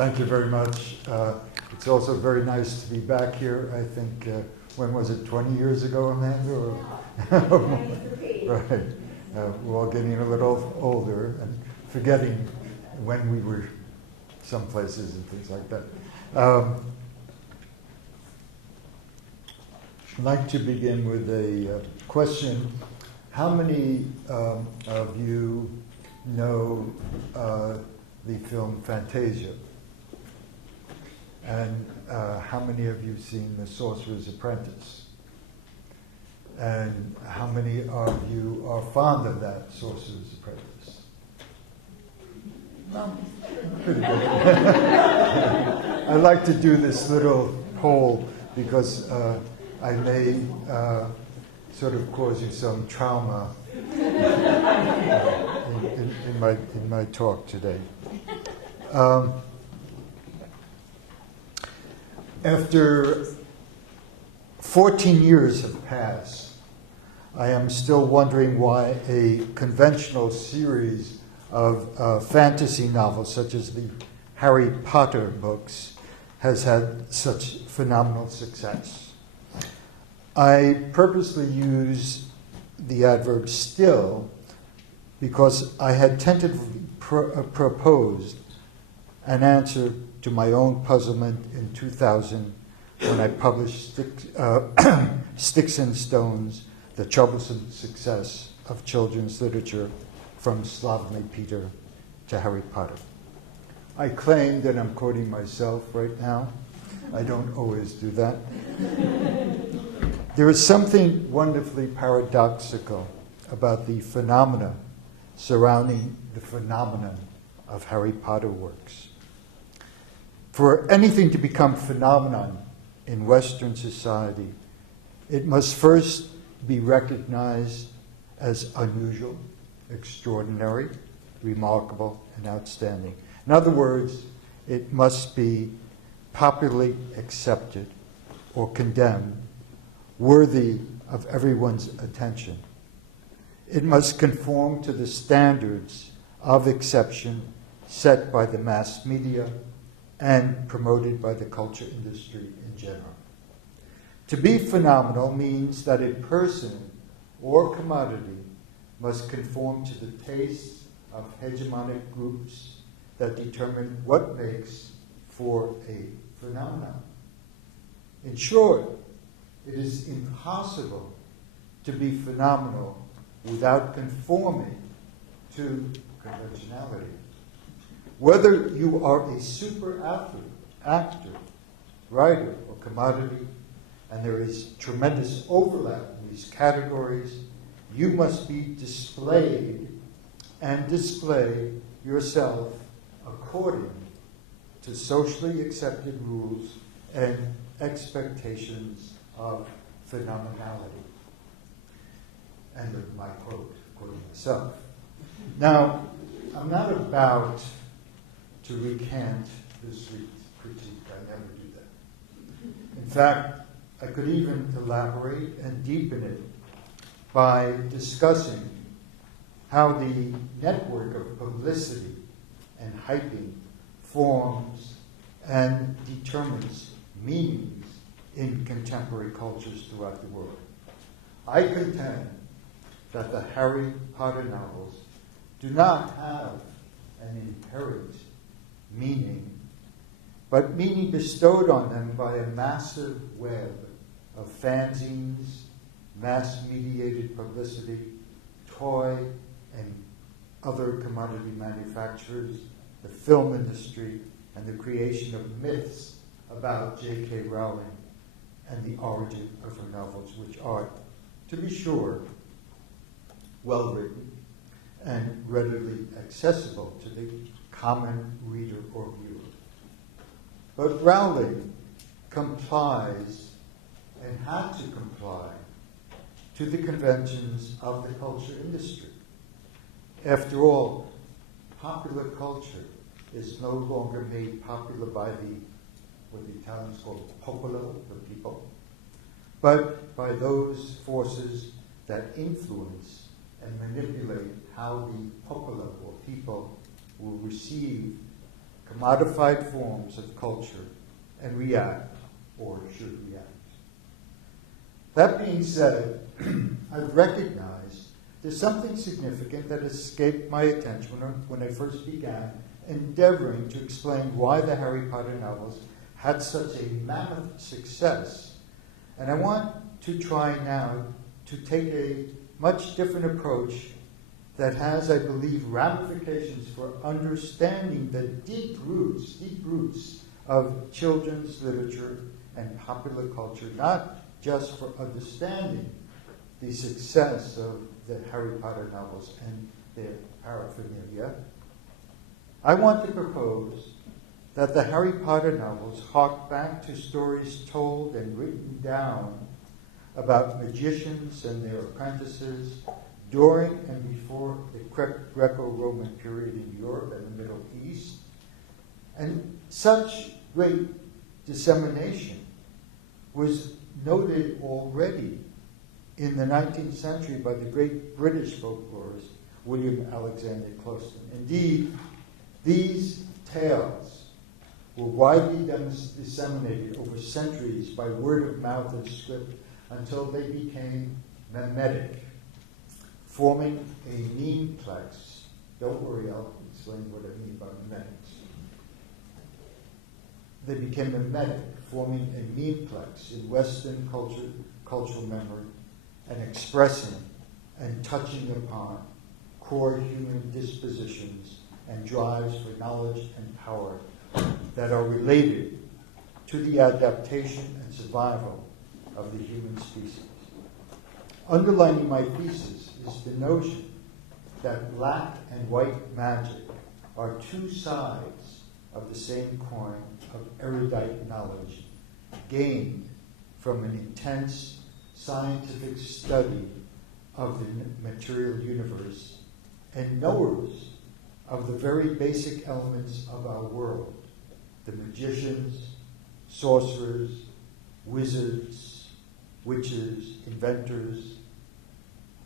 Thank you very much. It's also very nice to be back here. I think, when was it, 20 years ago, Amanda? Or right. We're all getting a little older and forgetting when we were some places and things like that. I'd like to begin with a question. How many of you know the film Fantasia? And how many of you have seen The Sorcerer's Apprentice? And how many of you are fond of that Sorcerer's Apprentice? No, pretty good. I like to do this little poll because I may sort of cause you some trauma in my talk today. After 14 years have passed, I am still wondering why a conventional series of fantasy novels, such as the Harry Potter books, has had such phenomenal success. I purposely use the adverb still because I had tentatively proposed an answer to my own puzzlement in 2000 when I published Sticks and Stones, The Troublesome Success of Children's Literature from Slavomir Peter to Harry Potter. I claim that I'm quoting myself right now. I don't always do that. There is something wonderfully paradoxical about the phenomena surrounding the phenomenon of Harry Potter works. For anything to become phenomenon in Western society, it must first be recognized as unusual, extraordinary, remarkable, and outstanding. In other words, it must be popularly accepted or condemned, worthy of everyone's attention. It must conform to the standards of exception set by the mass media and promoted by the culture industry in general. To be phenomenal means that a person or commodity must conform to the tastes of hegemonic groups that determine what makes for a phenomenon. In short, it is impossible to be phenomenal without conforming to conventionality. Whether you are a super athlete, actor, writer, or commodity, and there is tremendous overlap in these categories, you must be displayed and display yourself according to socially accepted rules and expectations of phenomenality. End of my quote, quoting myself. Now, I'm not about to recant this week's critique. I never do that. In fact, I could even elaborate and deepen it by discussing how the network of publicity and hyping forms and determines meanings in contemporary cultures throughout the world. I contend that the Harry Potter novels do not have an inherent meaning, but meaning bestowed on them by a massive web of fanzines, mass-mediated publicity, toy and other commodity manufacturers, the film industry, and the creation of myths about J.K. Rowling and the origin of her novels, which are, to be sure, well-written and readily accessible to the common reader or viewer. But Rowling complies and had to comply to the conventions of the culture industry. After all, popular culture is no longer made popular by what the Italians call popolo, the people, but by those forces that influence and manipulate how the popolo or people will receive commodified forms of culture and react, or should react. That being said, I've recognized there's something significant that escaped my attention when I first began endeavoring to explain why the Harry Potter novels had such a mammoth success. And I want to try now to take a much different approach that has, I believe, ramifications for understanding the deep roots of children's literature and popular culture, not just for understanding the success of the Harry Potter novels and their paraphernalia. I want to propose that the Harry Potter novels hark back to stories told and written down about magicians and their apprentices during and before the Greco-Roman period in Europe and the Middle East. And such great dissemination was noted already in the 19th century by the great British folklorist William Alexander Clouston. Indeed, these tales were widely disseminated over centuries by word of mouth and script until they became mimetic, forming a memeplex. Don't worry, I'll explain what I mean by mimetics. They became mimetic, forming a memeplex in Western cultural memory and expressing and touching upon core human dispositions and drives for knowledge and power that are related to the adaptation and survival of the human species. Underlining my thesis is the notion that black and white magic are two sides of the same coin of erudite knowledge gained from an intense scientific study of the material universe and knowers of the very basic elements of our world, the magicians, sorcerers, wizards, witches, inventors,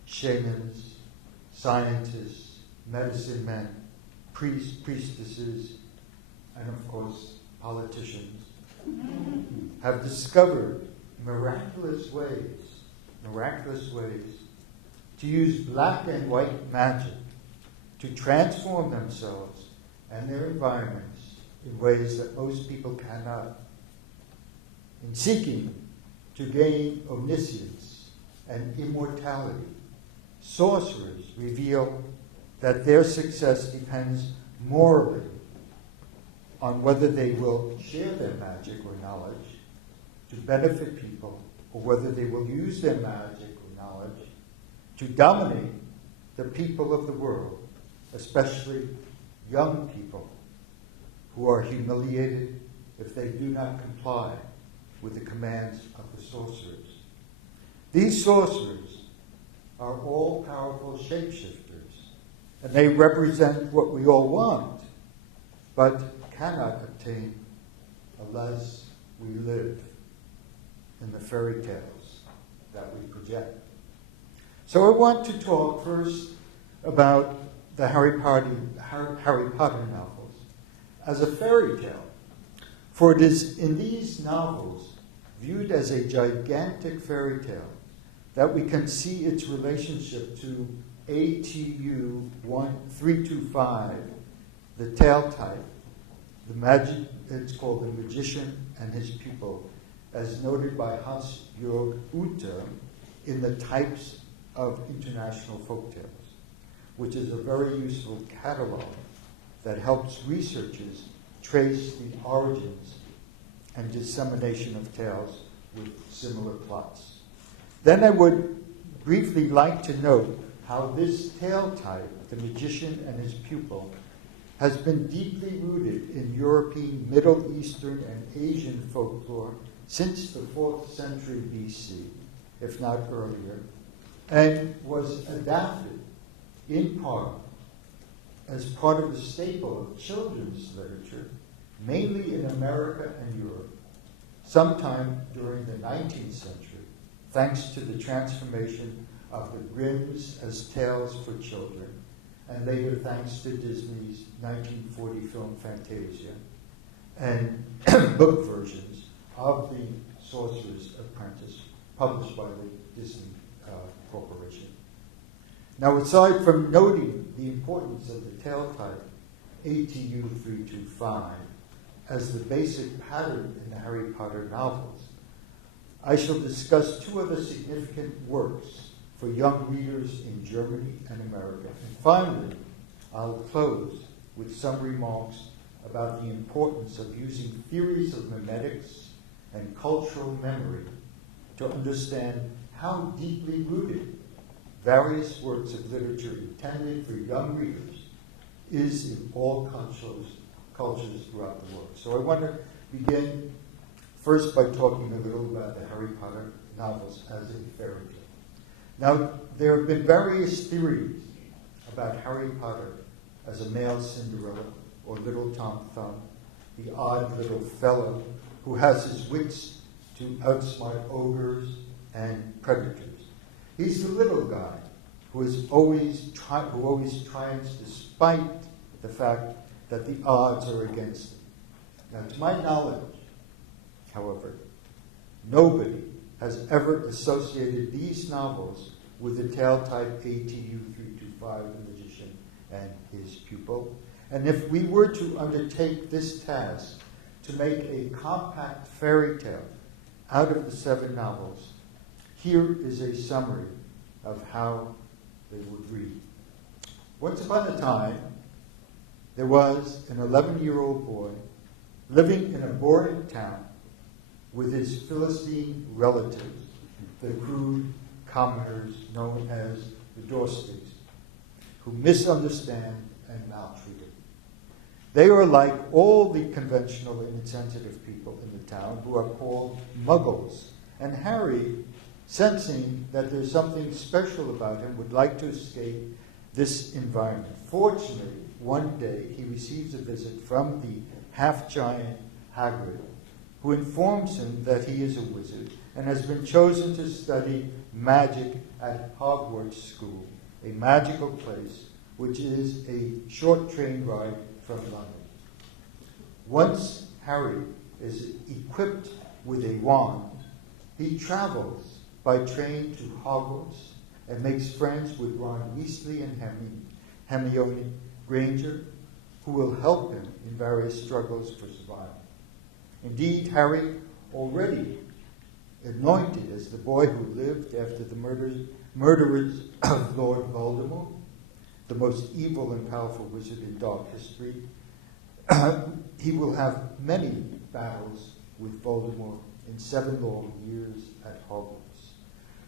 shamans, scientists, medicine men, priests, priestesses, and of course, politicians, have discovered miraculous ways to use black and white magic to transform themselves and their environments in ways that most people cannot. In seeking to gain omniscience and immortality, sorcerers reveal that their success depends morally on whether they will share their magic or knowledge to benefit people, or whether they will use their magic or knowledge to dominate the people of the world, especially young people who are humiliated if they do not comply with the commands of the sorcerers. These sorcerers are all powerful shapeshifters, and they represent what we all want, but cannot obtain unless we live in the fairy tales that we project. So I want to talk first about the Harry Potter novels as a fairy tale, for it is in these novels, viewed as a gigantic fairy tale, that we can see its relationship to ATU 1325, the tale type, the magic, it's called The Magician and His Pupil, as noted by Hans-Jörg Ute in the Types of International Folktales, which is a very useful catalog that helps researchers trace the origins and dissemination of tales with similar plots. Then I would briefly like to note how this tale type, The Magician and His Pupil, has been deeply rooted in European, Middle Eastern, and Asian folklore since the 4th century BC, if not earlier, and was adapted in part as part of the staple of children's literature, mainly in America and Europe, sometime during the 19th century, thanks to the transformation of the Grimms as tales for children, and later thanks to Disney's 1940 film Fantasia, and book versions of the Sorcerer's Apprentice, published by the Disney Corporation. Now, aside from noting the importance of the tale type ATU 325 as the basic pattern in the Harry Potter novels, I shall discuss two other significant works for young readers in Germany and America. And finally, I'll close with some remarks about the importance of using theories of memetics and cultural memory to understand how deeply rooted various works of literature intended for young readers is in all cultures throughout the world. So I want to begin first by talking a little about the Harry Potter novels as a fairy tale. Now, there have been various theories about Harry Potter as a male Cinderella or little Tom Thumb, the odd little fellow who has his wits to outsmart ogres and predators. He's the little guy who always triumphs despite the fact that the odds are against him. Now, to my knowledge, however, nobody has ever associated these novels with the tale type ATU 325, the magician and his pupil. And if we were to undertake this task to make a compact fairy tale out of the 7 novels, here is a summary of how they would read. Once upon a time, there was an 11-year-old boy living in a boring town with his Philistine relatives, the crude commoners known as the Dursleys, who misunderstand and maltreat him. They are like all the conventional and insensitive people in the town who are called muggles. And Harry, sensing that there's something special about him, would like to escape this environment. Fortunately, one day he receives a visit from the half-giant Hagrid, who informs him that he is a wizard and has been chosen to study magic at Hogwarts School, a magical place which is a short train ride from London. Once Harry is equipped with a wand, he travels by train to Hogwarts and makes friends with Ron Weasley and Hermione Granger, who will help him in various struggles for survival. Indeed, Harry, already anointed as the boy who lived after the murderers of Lord Voldemort, the most evil and powerful wizard in dark history, he will have many battles with Voldemort in 7 long years at Hogwarts.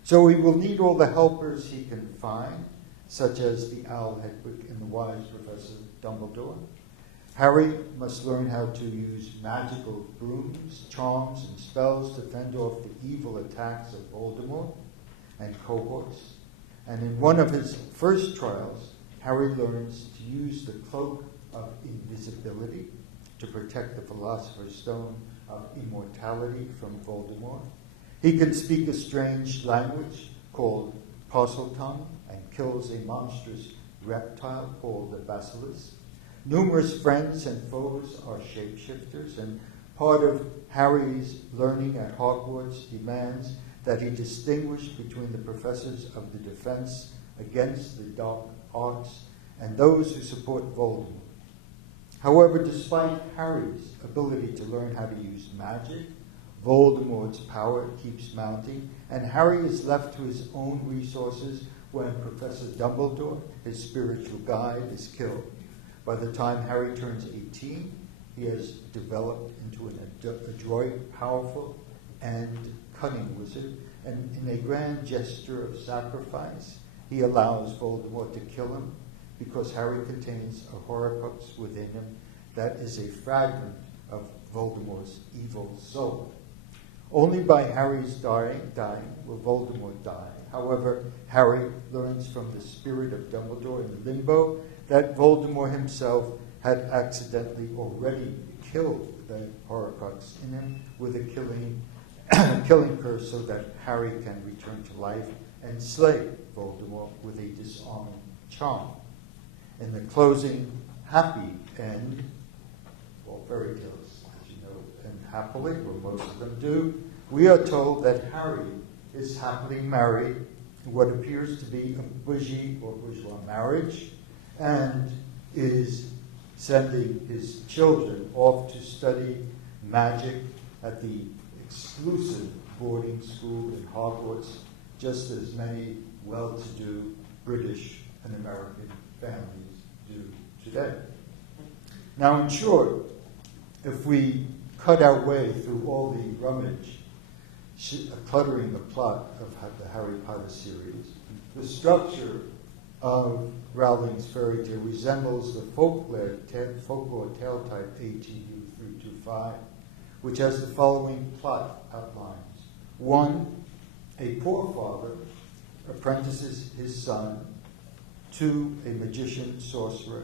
So he will need all the helpers he can find, such as the owl Hedwig and the wise Professor Dumbledore. Harry must learn how to use magical brooms, charms, and spells to fend off the evil attacks of Voldemort and cohorts. And in one of his first trials, Harry learns to use the cloak of invisibility to protect the Philosopher's Stone of immortality from Voldemort. He can speak a strange language called Parseltongue and kills a monstrous reptile called the basilisk. Numerous friends and foes are shapeshifters, and part of Harry's learning at Hogwarts demands that he distinguish between the professors of the defense against the dark arts and those who support Voldemort. However, despite Harry's ability to learn how to use magic, Voldemort's power keeps mounting, and Harry is left to his own resources when Professor Dumbledore, his spiritual guide, is killed. By the time Harry turns 18, he has developed into an adroit, powerful, and cunning wizard, and in a grand gesture of sacrifice, he allows Voldemort to kill him because Harry contains a Horcrux within him that is a fragment of Voldemort's evil soul. Only by Harry's dying will Voldemort die. However, Harry learns from the spirit of Dumbledore in Limbo that Voldemort himself had accidentally already killed the Horcrux in him with a killing curse so that Harry can return to life and slay Voldemort with a disarming charm. In the closing happy end, well, fairy tales, as you know, end happily, or most of them do, we are told that Harry is happily married in what appears to be a bougie or bourgeois marriage, and is sending his children off to study magic at the exclusive boarding school in Hogwarts, just as many well-to-do British and American families do today. Now, in short, if we cut our way through all the rummage cluttering the plot of the Harry Potter series, the structure of Rowling's fairy tale resembles the folklore tale type ATU 325, which has the following plot outlines. 1, a poor father apprentices his son to a magician sorcerer,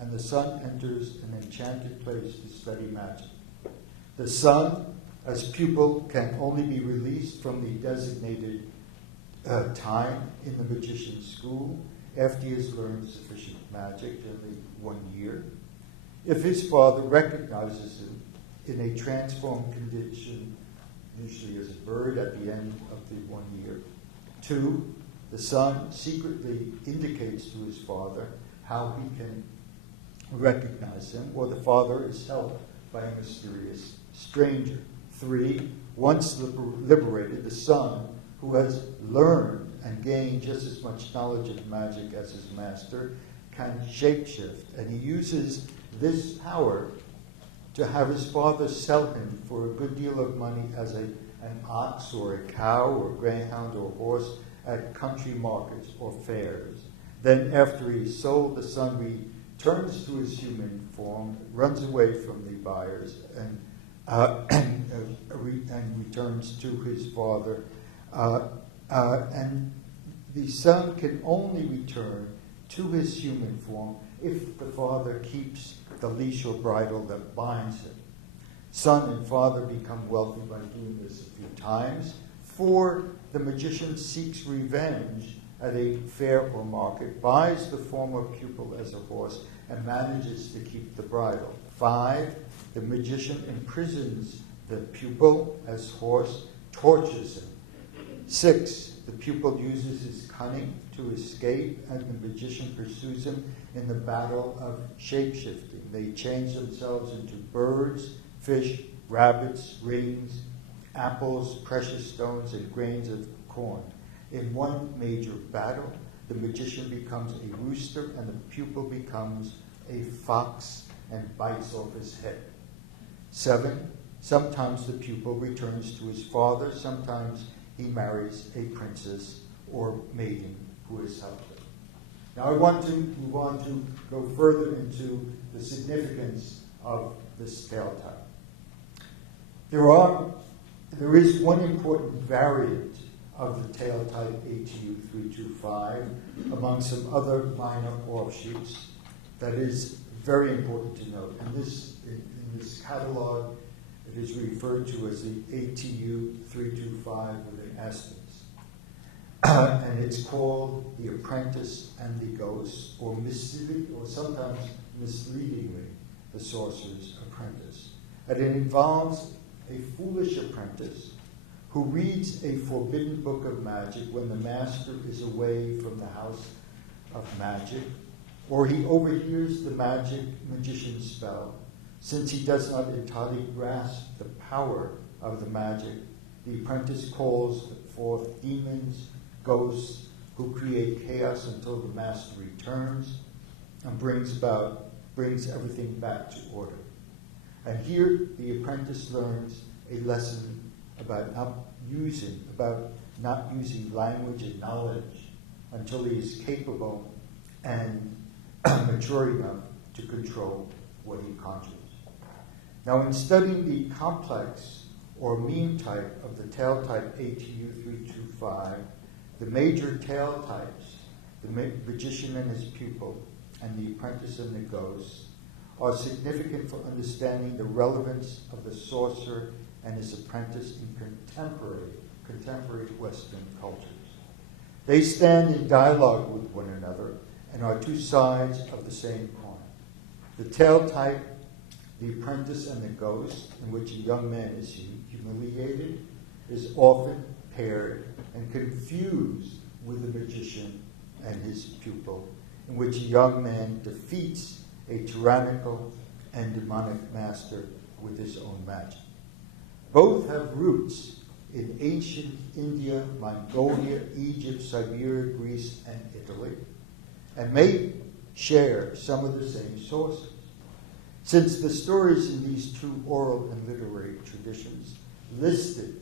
and the son enters an enchanted place to study magic. The son, as pupil, can only be released from the designated time in the magician's school after he has learned sufficient magic, generally 1 year. If his father recognizes him in a transformed condition, usually as a bird at the end of the 1 year. 2, the son secretly indicates to his father how he can recognize him, or the father is helped by a mysterious stranger. 3, once liberated, the son, who has learned and gained just as much knowledge of magic as his master, can shapeshift, and he uses this power to have his father sell him for a good deal of money as an ox or a cow or greyhound or horse at country markets or fairs. Then after he's sold, the son returns to his human form, runs away from the buyers, and returns to his father. And the son can only return to his human form if the father keeps the leash or bridle that binds him. Son and father become wealthy by doing this a few times. 4, the magician seeks revenge at a fair or market, buys the former pupil as a horse, and manages to keep the bridle. 5, the magician imprisons the pupil as horse, tortures him. 6, the pupil uses his cunning to escape, and the magician pursues him in the battle of shapeshifting. They change themselves into birds, fish, rabbits, rings, apples, precious stones, and grains of corn. In one major battle, the magician becomes a rooster, and the pupil becomes a fox and bites off his head. 7, sometimes the pupil returns to his father, sometimes he marries a princess or maiden who has helped him. Now I want to move on to go further into the significance of this tale type. There is one important variant of the tale type ATU 325 among some other minor offshoots that is very important to note. And in this catalog, it is referred to as the ATU 325 with an asterisk. And it's called The Apprentice and the Ghost, or sometimes misleadingly, The Sorcerer's Apprentice. And it involves a foolish apprentice who reads a forbidden book of magic when the master is away from the house of magic, or he overhears the magician's spell. Since he does not entirely grasp the power of the magic, the apprentice calls forth demons, ghosts, who create chaos until the master returns and brings everything back to order. And here the apprentice learns a lesson about not using language and knowledge until he is capable and mature enough to control what he conjures. Now, in studying the complex or meme type of the tale type ATU 325, the major tale types, the magician and his pupil, and the apprentice and the ghost, are significant for understanding the relevance of the sorcerer and his apprentice in contemporary Western cultures. They stand in dialogue with one another and are two sides of the same coin. The tale type, The Apprentice and the Ghost, in which a young man is humiliated, is often paired and confused with the magician and his pupil, in which a young man defeats a tyrannical and demonic master with his own magic. Both have roots in ancient India, Mongolia, Egypt, Siberia, Greece, and Italy, and may share some of the same sources. Since the stories in these two oral and literary traditions listed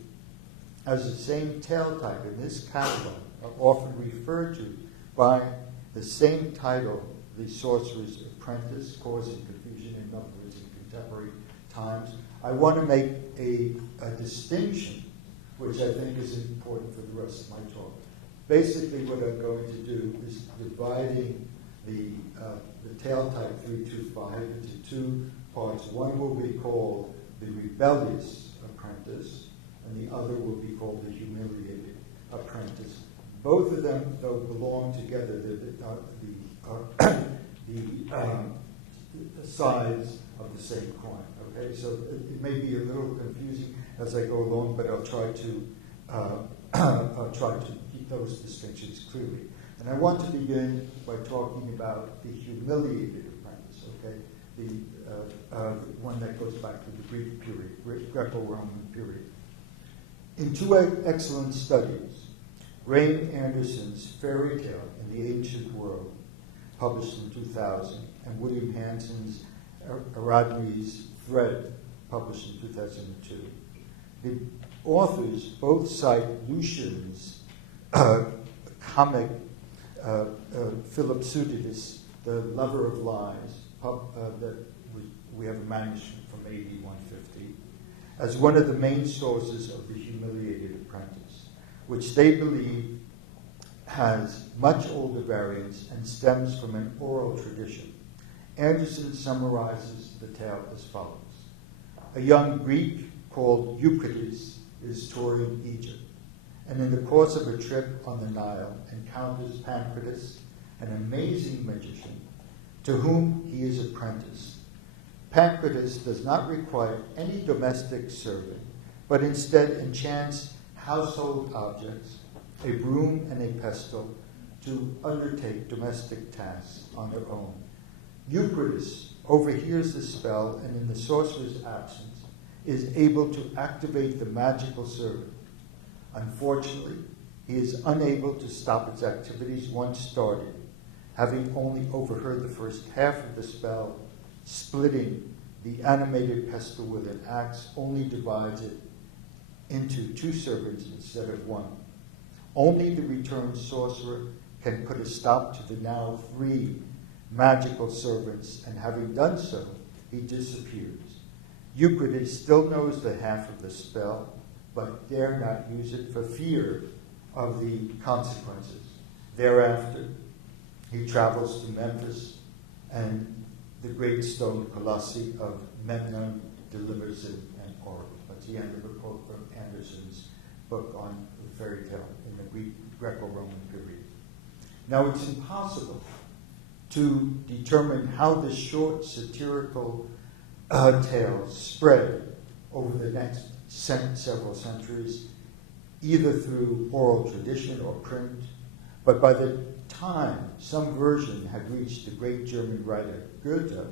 as the same tale type in this catalog are often referred to by the same title, The Sorcerer's Apprentice, causing confusion in numbers in contemporary times, I want to make a distinction, which I think is important for the rest of my talk. Basically, what I'm going to do is dividing the tale type 325 into two parts. One will be called the rebellious apprentice, and the other will be called the humiliated apprentice. Both of them, though, belong together. The sides of the same coin. Okay, so it may be a little confusing as I go along, but I'll try to keep those distinctions clearly. And I want to begin by talking about the humiliated apprentice. Okay, the one that goes back to the Greek period, Greco-Roman period. In two excellent studies, Rain Anderson's Fairy Tale in the Ancient World, published in 2000, and William Hanson's Ariadne's Thread, published in 2002. The authors both cite Lucian's comic Philipseuditus, The Lover of Lies, that we have a manuscript from AD 150, as one of the main sources of the humiliated apprentice, which they believe has much older variants and stems from an oral tradition. Anderson summarizes the tale as follows. A young Greek called Euclides is touring Egypt, and in the course of a trip on the Nile encounters Pancratus, an amazing magician, to whom he is apprenticed. Pancratus does not require any domestic servant, but instead enchants household objects, a broom and a pestle, to undertake domestic tasks on their own. Euclides overhears the spell and in the sorcerer's absence is able to activate the magical servant. Unfortunately, he is unable to stop its activities once started, having only overheard the first half of the spell. Splitting the animated pestle with an axe only divides it into two servants instead of one. Only the returned sorcerer can put a stop to the now three magical servants, and having done so, he disappears. Euclides still knows the half of the spell, but dare not use it for fear of the consequences. Thereafter, he travels to Memphis, and the great stone colossi of Memnon delivers him an oracle. That's the end of a quote from Anderson's book on the fairy tale in the Greco-Roman period. Now, it's impossible to determine how this short satirical tale spread over the next several centuries, either through oral tradition or print, but by the time some version had reached the great German writer Goethe,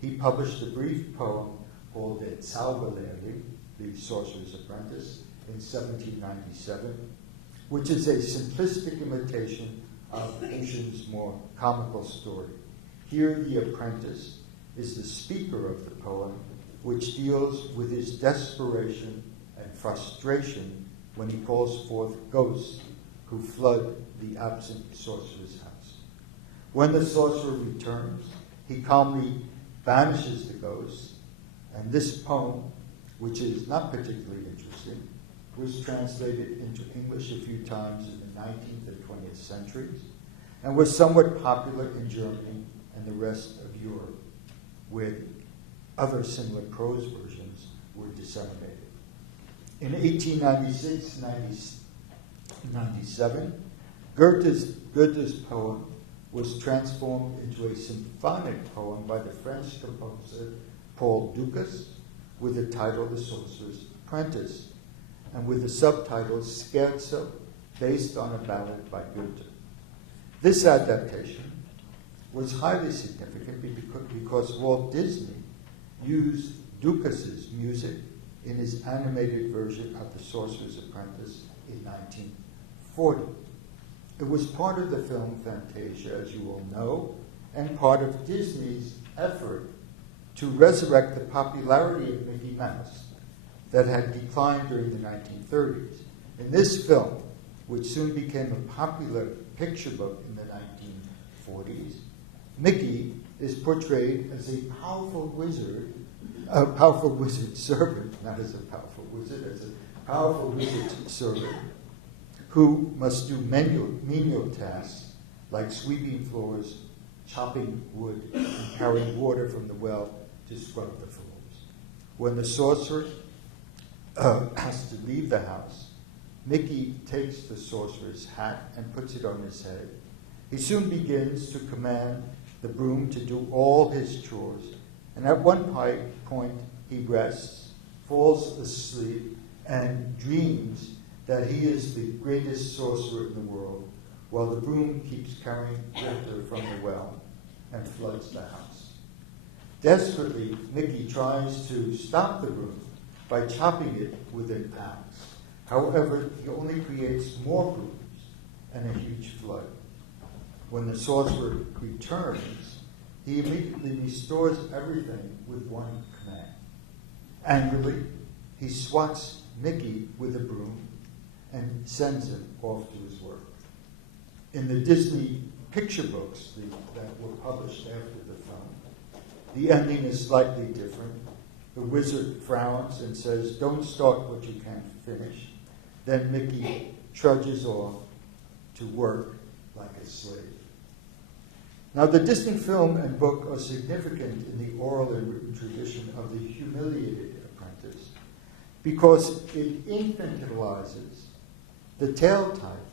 he published a brief poem called Der Zauberlehrling, the Sorcerer's Apprentice, in 1797, which is a simplistic imitation of Lucian's more comical story. Here the apprentice is the speaker of the poem, which deals with his desperation and frustration when he calls forth ghosts who flood the absent sorcerer's house. When the sorcerer returns, he calmly banishes the ghosts, and this poem, which is not particularly interesting, was translated into English a few times in the 19th and 20th centuries, and was somewhat popular in Germany and the rest of Europe, where other similar prose versions were disseminated. In 1896-97, Goethe's poem was transformed into a symphonic poem by the French composer Paul Dukas with the title The Sorcerer's Apprentice, and with the subtitle Scherzo, based on a ballad by Goethe. This adaptation was highly significant because Walt Disney used Dukas's music in his animated version of The Sorcerer's Apprentice in 1940. It was part of the film Fantasia, as you all know, and part of Disney's effort to resurrect the popularity of Mickey Mouse that had declined during the 1930s. In this film, which soon became a popular picture book in the 1940s, Mickey is portrayed as a powerful wizard servant, not as a powerful wizard, as a powerful wizard servant who must do menial tasks like sweeping floors, chopping wood, and carrying water from the well to scrub the floors. When the sorcerer has to leave the house, Mickey takes the sorcerer's hat and puts it on his head. He soon begins to command the broom to do all his chores, and at one point he rests, falls asleep, and dreams that he is the greatest sorcerer in the world, while the broom keeps carrying water from the well and floods the house. Desperately, Mickey tries to stop the broom by chopping it with an axe. However, he only creates more brooms and a huge flood. When the sorcerer returns, he immediately restores everything with one command. Angrily, he swats Mickey with a broom and sends him off to his work. In the Disney picture books that were published after the film, the ending is slightly different. The wizard frowns and says, "Don't start what you can't finish." Then Mickey trudges off to work like a slave. Now, the Disney film and book are significant in the oral and written tradition of the humiliated apprentice because it infantilizes the tale type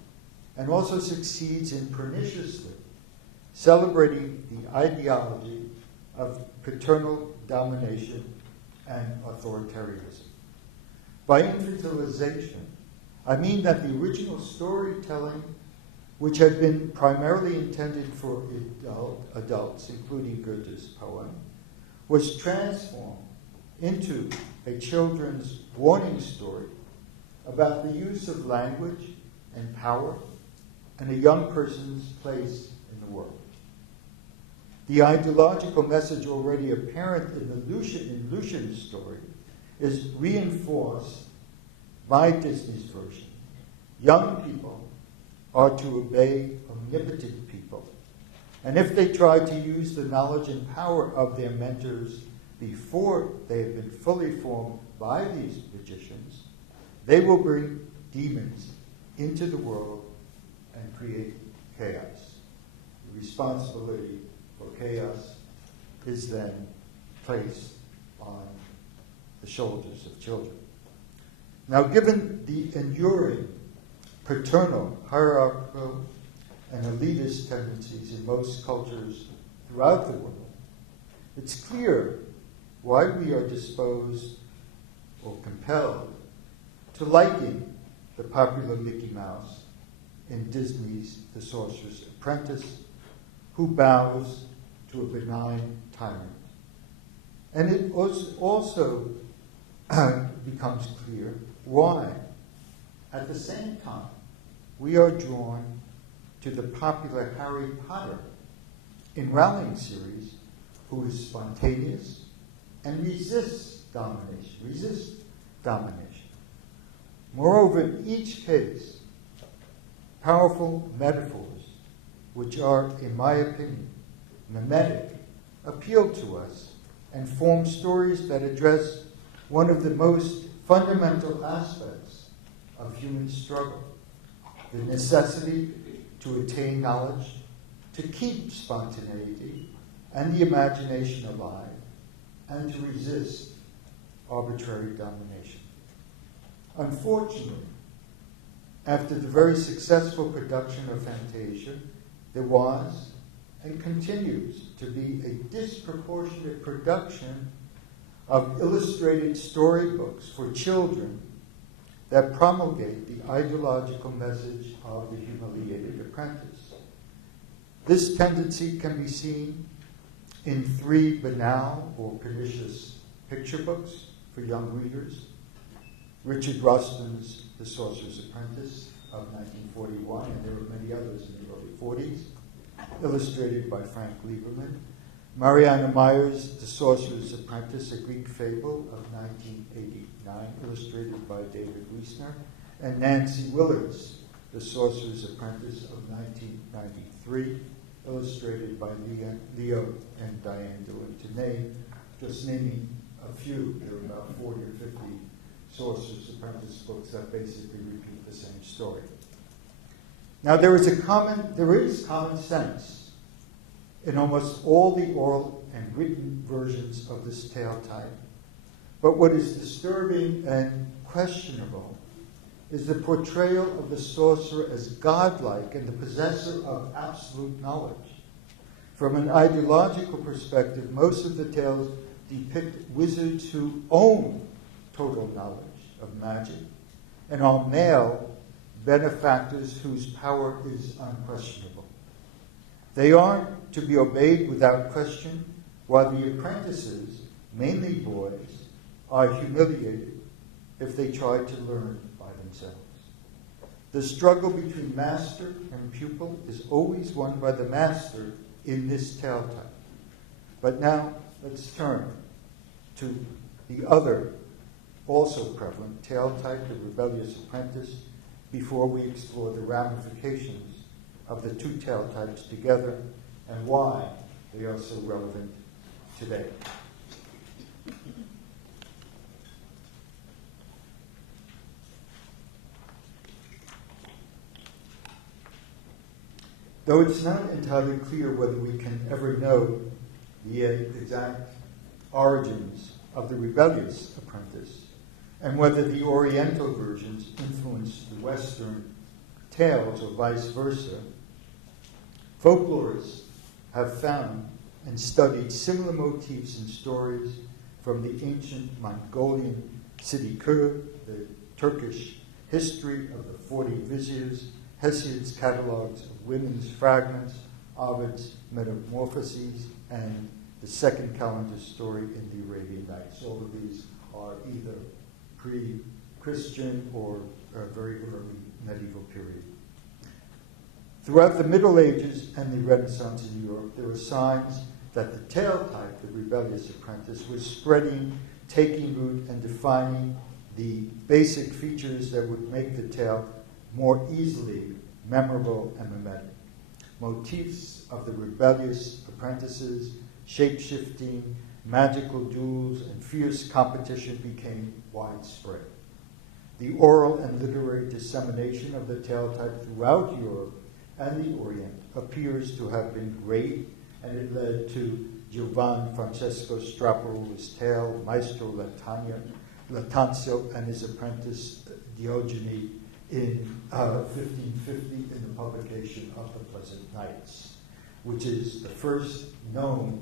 and also succeeds in perniciously celebrating the ideology of paternal domination and authoritarianism. By infantilization, I mean that the original storytelling, which had been primarily intended for adults, including Goethe's poem, was transformed into a children's warning story about the use of language and power and a young person's place in the world. The ideological message already apparent in Lucian's story is reinforced by Disney's version. Young people are to obey omnipotent people, and if they try to use the knowledge and power of their mentors before they have been fully formed by these magicians, they will bring demons into the world and create chaos. The responsibility for chaos is then placed on the shoulders of children. Now, given the enduring paternal, hierarchical, and elitist tendencies in most cultures throughout the world, it's clear why we are disposed or compelled to liken the popular Mickey Mouse in Disney's The Sorcerer's Apprentice, who bows to a benign tyrant. And it also becomes clear why, at the same time, we are drawn to the popular Harry Potter in Rowling series, who is spontaneous and resists domination. Moreover, in each case, powerful metaphors, which are, in my opinion, mimetic, appeal to us and form stories that address one of the most fundamental aspects of human struggle, the necessity to attain knowledge, to keep spontaneity and the imagination alive, and to resist arbitrary domination. Unfortunately, after the very successful production of Fantasia, there was, and continues to be a disproportionate production of illustrated storybooks for children that promulgate the ideological message of the humiliated apprentice. This tendency can be seen in 3 banal or pernicious picture books for young readers: Richard Rustin's The Sorcerer's Apprentice of 1941, and there were many others in the early 40s, illustrated by Frank Lieberman; Mariana Meyer's The Sorcerer's Apprentice, a Greek Fable of 1989, illustrated by David Wiesner; and Nancy Willard's The Sorcerer's Apprentice of 1993, illustrated by Leo and Diane Dillon, to name, just naming a few. There are about 40 or 50 Sorcerer's Apprentice books that basically repeat the same story. Now, there is common sense in almost all the oral and written versions of this tale type. But what is disturbing and questionable is the portrayal of the sorcerer as godlike and the possessor of absolute knowledge. From an ideological perspective, most of the tales depict wizards who own total knowledge of magic and are male benefactors whose power is unquestionable. They are to be obeyed without question, while the apprentices, mainly boys, are humiliated if they try to learn by themselves. The struggle between master and pupil is always won by the master in this tale type. But now let's turn to the other, also prevalent tale type, the rebellious apprentice, before we explore the ramifications of the 2 tale types together and why they are so relevant today. Though it's not entirely clear whether we can ever know the exact origins of the rebellious apprentice, and whether the Oriental versions influenced the Western tales or vice versa, folklorists have found and studied similar motifs and stories from the ancient Mongolian city Kur, the Turkish history of the 40 viziers, Hesiod's catalogues of women's fragments, Ovid's Metamorphoses, and the second calendar story in the Arabian Nights. All of these are either pre-Christian or very early medieval period. Throughout the Middle Ages and the Renaissance in Europe, there were signs that the tale type, the rebellious apprentice, was spreading, taking root, and defining the basic features that would make the tale more easily memorable and mimetic. Motifs of the rebellious apprentices, shape-shifting, magical duels, and fierce competition became widespread. The oral and literary dissemination of the tale type throughout Europe and the Orient appears to have been great, and it led to Giovan Francesco Straparoula's tale, Maestro Latanzio and his apprentice Diogene in 1550 in the publication of The Pleasant Nights, which is the first known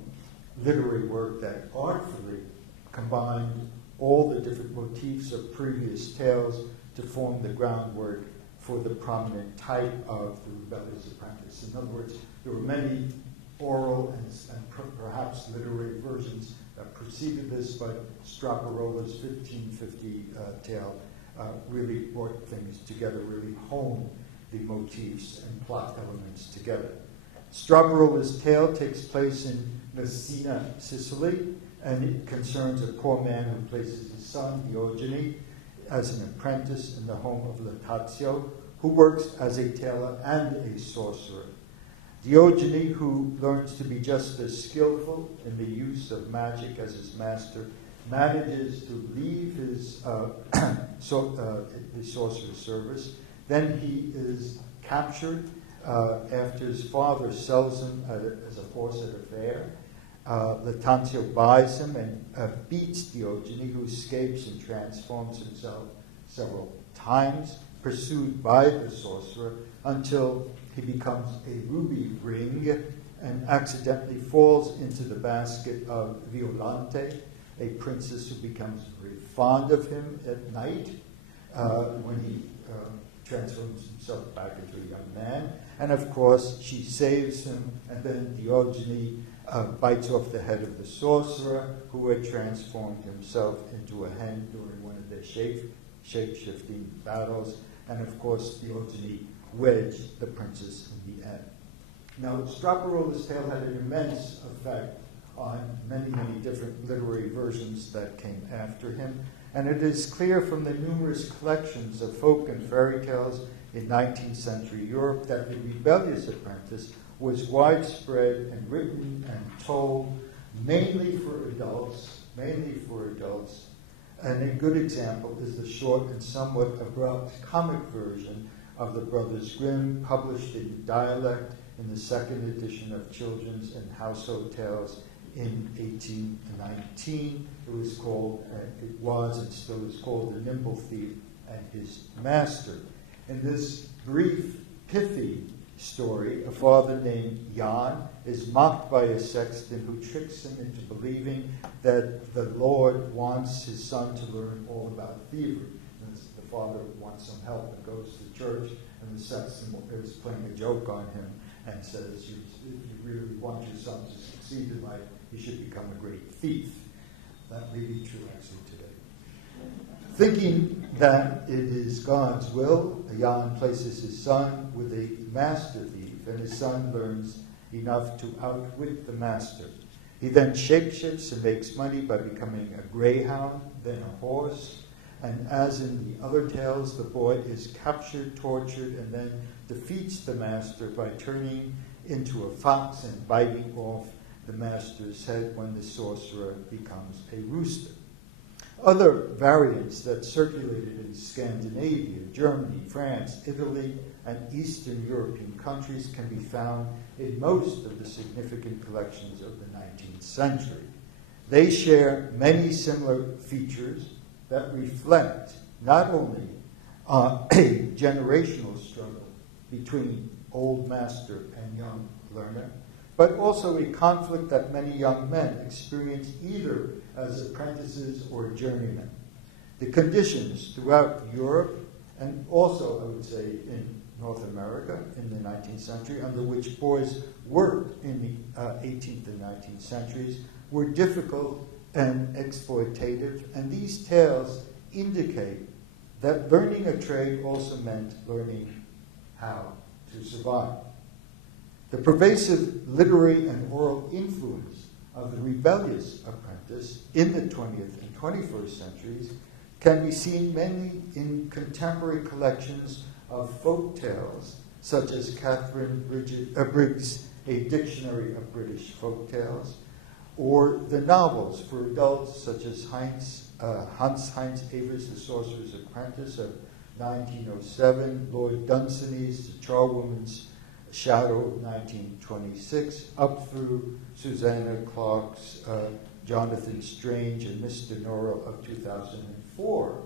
literary work that artfully combined all the different motifs of previous tales to form the groundwork for the prominent type of the rebellious apprentice. In other words, there were many oral and perhaps literary versions that preceded this, but Straparoula's 1550 tale really brought things together, really honed the motifs and plot elements together. Straparoula's tale takes place in Messina, Sicily, and it concerns a poor man who places his son, Diogene, as an apprentice in the home of Latazio, who works as a tailor and a sorcerer. Diogene, who learns to be just as skillful in the use of magic as his master, manages to leave his sorcerer's service. Then he is captured after his father sells him as a horse at a fair. Latazio buys him and beats Diogene, who escapes and transforms himself several times, pursued by the sorcerer, until he becomes a ruby ring and accidentally falls into the basket of Violante, a princess who becomes very fond of him at night when he transforms himself back into a young man. And of course, she saves him, and then Diogenes bites off the head of the sorcerer who had transformed himself into a hen during one of their shape-shifting battles. And of course, Diogenes wedged the princess in the end. Now, Straparola's tale had an immense effect on many, many different literary versions that came after him. And it is clear from the numerous collections of folk and fairy tales in 19th century Europe that the rebellious apprentice was widespread and written and told mainly for adults. And a good example is the short and somewhat abrupt comic version of the Brothers Grimm, published in dialect in the second edition of Children's and Household Tales in 1819. It was and still is called The Nimble Thief and His Master. In this brief, pithy story, a father named Jan is mocked by a sexton who tricks him into believing that the Lord wants his son to learn all about thievery. And the father wants some help and goes to church, and the sexton is playing a joke on him and says, if you really want your son to succeed in life, he should become a great thief. That may be true actually today. Thinking that it is God's will, Jan places his son with a master thief, and his son learns enough to outwit the master. He then shapeshifts and makes money by becoming a greyhound, then a horse, and as in the other tales, the boy is captured, tortured, and then defeats the master by turning into a fox and biting off the master's head when the sorcerer becomes a rooster. Other variants that circulated in Scandinavia, Germany, France, Italy, and Eastern European countries can be found in most of the significant collections of the 19th century. They share many similar features that reflect not only a generational struggle between old master and young learner, but also a conflict that many young men experience either as apprentices or journeymen. The conditions throughout Europe, and also, I would say, in North America in the 19th century, under which boys worked in the 18th and 19th centuries, were difficult and exploitative, and these tales indicate that learning a trade also meant learning how to survive. The pervasive literary and oral influence of the rebellious apprentice in the 20th and 21st centuries can be seen mainly in contemporary collections of folk tales, such as Catherine Briggs' A Dictionary of British Folk Tales, or the novels for adults such as Hans Heinz Evers' The Sorcerer's Apprentice of 1907, Lloyd Dunsany's The Charwoman's Shadow of 1926, up through Susanna Clarke's Jonathan Strange and Mr. Norrell of 2004.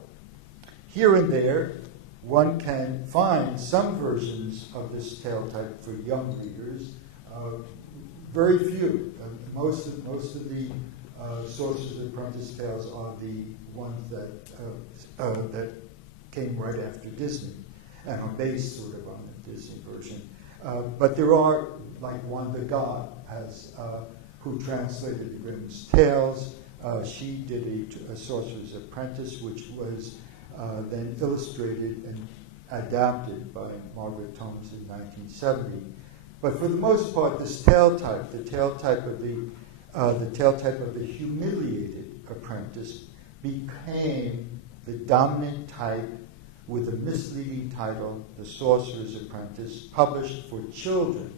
Here and there, one can find some versions of this tale type for young readers. Very few. Most of the Sorcerer's Apprentice tales are the ones that came right after Disney and are based sort of on the Disney version. But there are, like Wanda God, who translated Grimm's tales. She did a Sorcerer's Apprentice, which was then illustrated and adapted by Margaret Tomes in 1970. But for the most part, this tale type, the tale type of the humiliated apprentice, became the dominant type with a misleading title, The Sorcerer's Apprentice, published for children.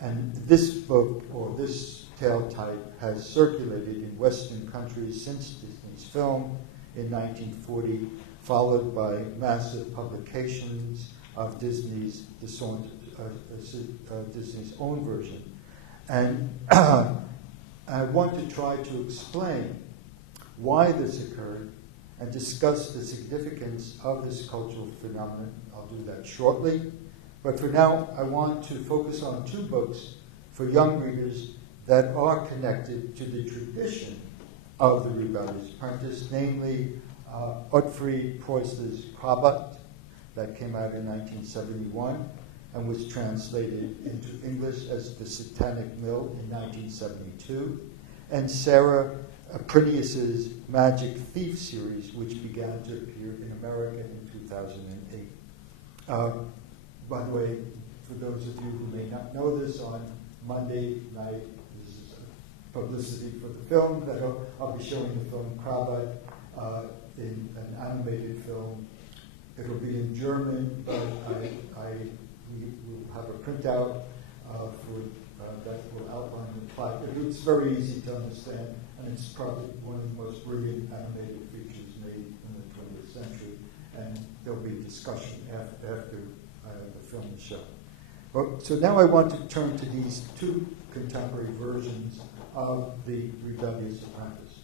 And this book, or this tale type, has circulated in Western countries since Disney's film in 1940, followed by massive publications of Disney's own version. And I want to try to explain why this occurred and discuss the significance of this cultural phenomenon. I'll do that shortly. But for now, I want to focus on two books for young readers that are connected to the tradition of the rebellious apprentice, namely Ottfried Preußler's Krabat, that came out in 1971 and was translated into English as The Satanic Mill in 1972, and Sarah Apprentice's Magic Thief series, which began to appear in America in 2008. By the way, for those of you who may not know this, on Monday night, this is publicity for the film, that I'll be showing the film Krabat in an animated film. It'll be in German, but we will have a printout that will outline the plot. It's very easy to understand, and it's probably one of the most brilliant animated features made in the 20th century. And there'll be discussion after the film is shown. So now I want to turn to these two contemporary versions of the Rebellious Apprentice.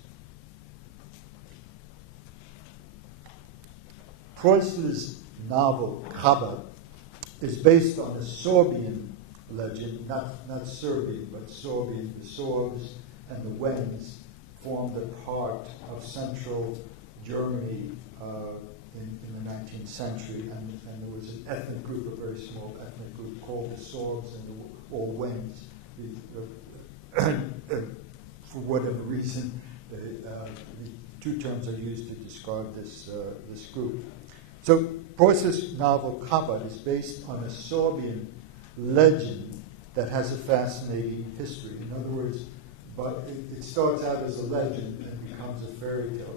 Preußler's novel Krabat is based on a Sorbian legend, not Serbian, but Sorbian. The Sorbs and the Wends formed a part of central Germany in the 19th century, and there was an ethnic group, a very small ethnic group called the Sorbs or Wends. For whatever reason, the two terms are used to describe this group. So Preußler's novel Krabat is based on a Sorbian legend that has a fascinating history. In other words, but it starts out as a legend and becomes a fairy tale.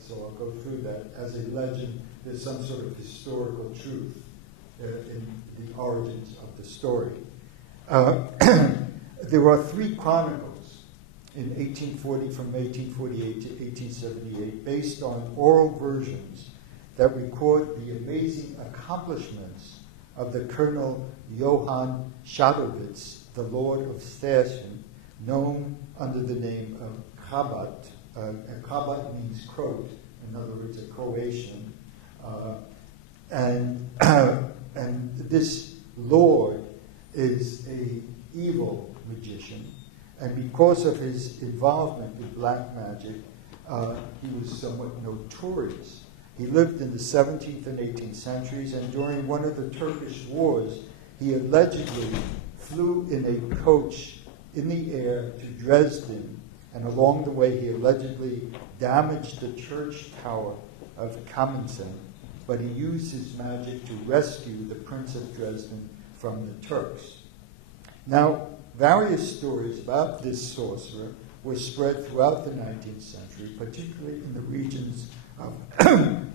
So I'll go through that. As a legend, there's some sort of historical truth in the origins of the story. There are three chronicles in 1840, from 1848 to 1878, based on oral versions that record the amazing accomplishments of the Colonel Johann Shadowitz, the Lord of Sterchen, known under the name of Krabat. Krabat means Croat, in other words, a Croatian. And this Lord is an evil magician, and because of his involvement with black magic, he was somewhat notorious. He lived in the 17th and 18th centuries, and during one of the Turkish wars, he allegedly flew in a coach in the air to Dresden, and along the way he allegedly damaged the church tower of Kamenzen, but he used his magic to rescue the Prince of Dresden from the Turks. Now, various stories about this sorcerer were spread throughout the 19th century, particularly in the regions of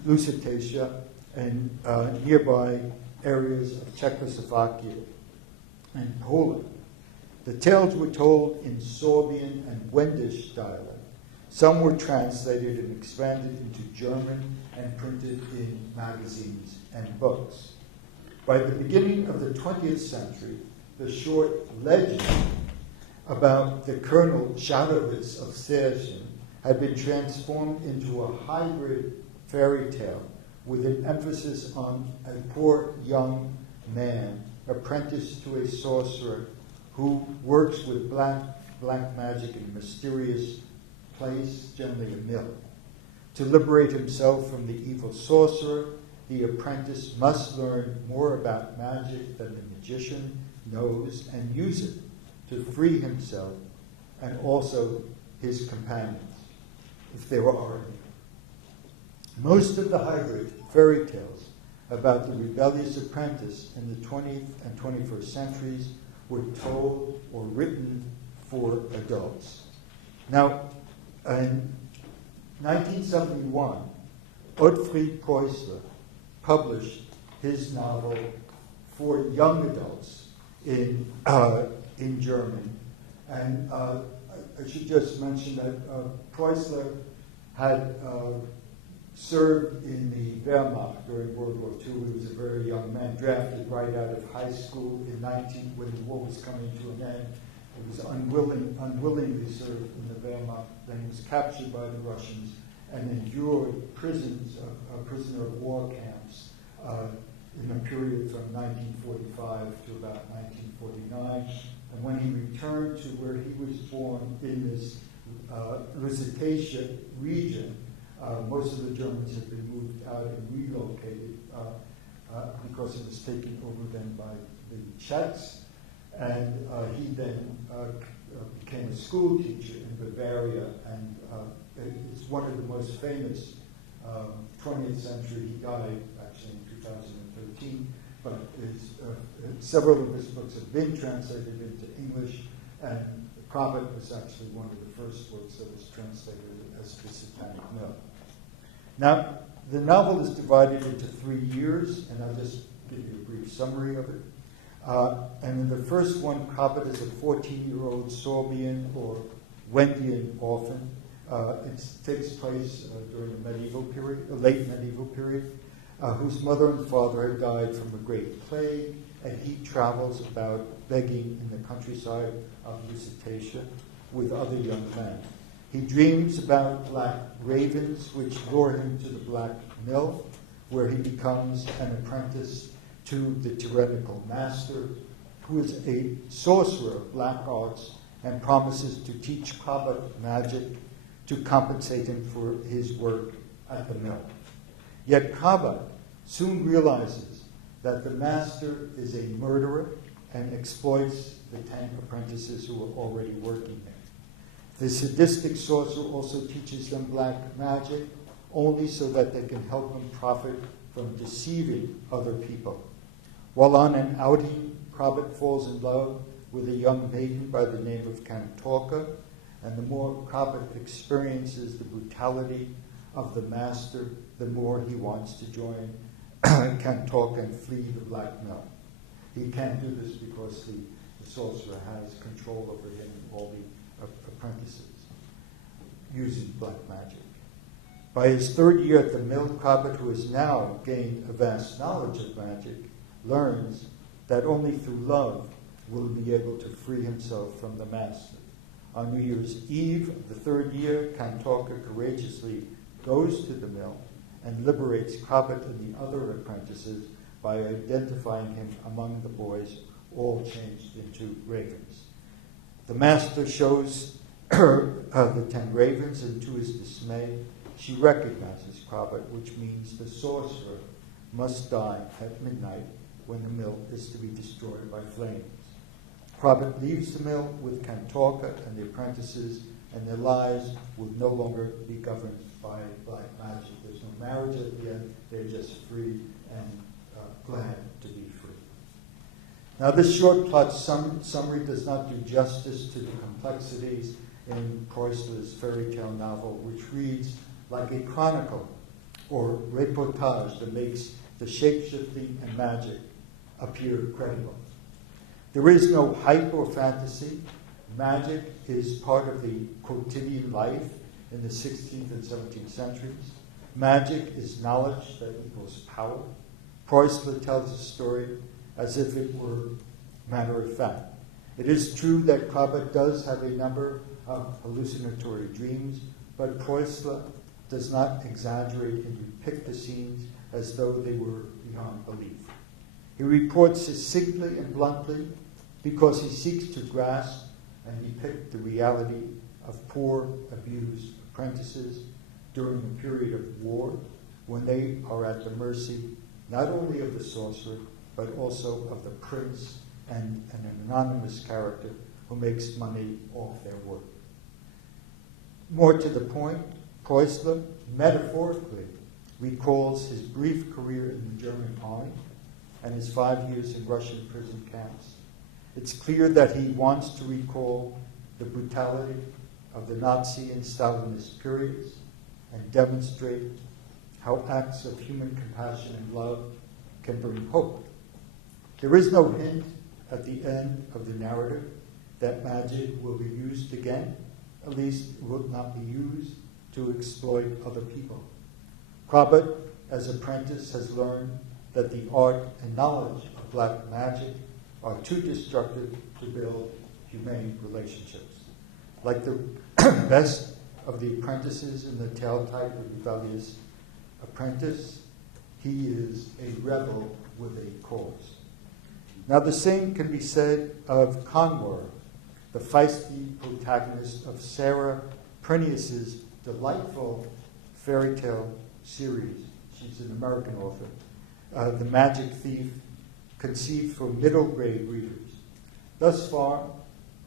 Lusatia and nearby areas of Czechoslovakia and Poland. The tales were told in Sorbian and Wendish dialect. Some were translated and expanded into German and printed in magazines and books. By the beginning of the 20th century, the short legend about the Colonel Shadowitz of Sterchen had been transformed into a hybrid fairy tale with an emphasis on a poor young man apprenticed to a sorcerer who works with black magic in a mysterious place, generally a mill. To liberate himself from the evil sorcerer, the apprentice must learn more about magic than the magician knows and use it to free himself and also his companions, if there are any. Most of the hybrid fairy tales about the rebellious apprentice in the 20th and 21st centuries were told or written for adults. Now, in 1971, Ottfried Preußler published his novel for young adults in German. And I should just mention that Preußler had served in the Wehrmacht during World War II. He was a very young man, drafted right out of high school when the war was coming to an end. He was unwillingly served in the Wehrmacht, then he was captured by the Russians and endured prisoner of war camps in a period from 1945 to about 1949. And when he returned to where he was born in this Lusatia region, most of the Germans had been moved out and relocated because it was taken over then by the Czechs. And he then became a school teacher in Bavaria, and it's one of the most famous 20th century. He died actually in 2013, but several of his books have been translated into English, and The Prophet was actually one of the first books that was translated as The Satanic Mill. Now, the novel is divided into 3 years, and I'll just give you a brief summary of it. And in the first one, Cobbett is a 14-year-old Sorbian or Wendian orphan. It takes place during the medieval period, late medieval period, whose mother and father had died from a great plague, and he travels about begging in the countryside of Lusatia with other young men. He dreams about black ravens which lure him to the Black Mill, where he becomes an apprentice to the tyrannical master, who is a sorcerer of black arts and promises to teach Cobbett magic to compensate him for his work at the mill. Yet Cobbett soon realizes that the master is a murderer and exploits the 10 apprentices who are already working there. The sadistic sorcerer also teaches them black magic only so that they can help him profit from deceiving other people. While on an outing, Cobbett falls in love with a young maiden by the name of Cantorca, and the more Cobbett experiences the brutality of the master, the more he wants to join Cantorca and flee the Black Mill. He can't do this because the sorcerer has control over him and all the apprentices using black magic. By his 3rd year at the mill, Cobbett, who has now gained a vast knowledge of magic, learns that only through love will he be able to free himself from the master. On New Year's Eve of the 3rd year, Cantorca courageously goes to the mill and liberates Cobbett and the other apprentices by identifying him among the boys, all changed into ravens. The master shows her the 10 ravens, and to his dismay, she recognizes Cobbett, which means the sorcerer must die at midnight when the mill is to be destroyed by flames. Cobbett leaves the mill with Cantorca and the apprentices, and their lives will no longer be governed by black magic. There's no marriage at the end. They're just free and glad to be free. Now, this short plot summary does not do justice to the complexities in Preussler's fairy tale novel, which reads like a chronicle or reportage that makes the shape-shifting and magic appear credible. There is no hype or fantasy. Magic is part of the quotidian life in the 16th and 17th centuries. Magic is knowledge that equals power. Preussler tells the story as if it were matter of fact. It is true that Cobbett does have a number of hallucinatory dreams, but Preussler does not exaggerate and depict the scenes as though they were beyond belief. He reports succinctly and bluntly because he seeks to grasp and depict the reality of poor, abused apprentices during a period of war when they are at the mercy not only of the sorcerer, but also of the prince and an anonymous character who makes money off their work. More to the point, Preussler metaphorically recalls his brief career in the German army and his 5 years in Russian prison camps. It's clear that he wants to recall the brutality of the Nazi and Stalinist periods and demonstrate how acts of human compassion and love can bring hope. There is no hint at the end of the narrative that magic will be used again, at least it will not be used to exploit other people. Cobbett, as apprentice, has learned that the art and knowledge of black magic are too destructive to build humane relationships. Like the best of the apprentices in the tale type of rebellious apprentice, he is a rebel with a cause. Now the same can be said of Conwar, the feisty protagonist of Sarah Prentice's delightful fairy tale series. She's an American author. The Magic Thief, conceived for middle grade readers. Thus far,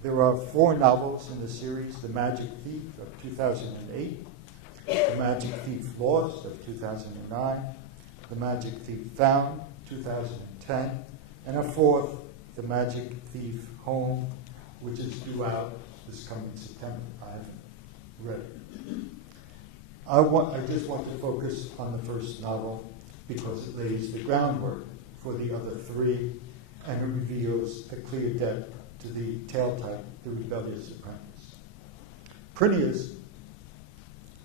there are 4 novels in the series: The Magic Thief of 2008, The Magic Thief Lost of 2009, The Magic Thief Found, 2010, and a 4th, The Magic Thief Home, which is due out this coming September. I haven't read it. I just want to focus on the first novel because it lays the groundwork for the other 3, and it reveals a clear debt to the tale type, the rebellious apprentice. Prentice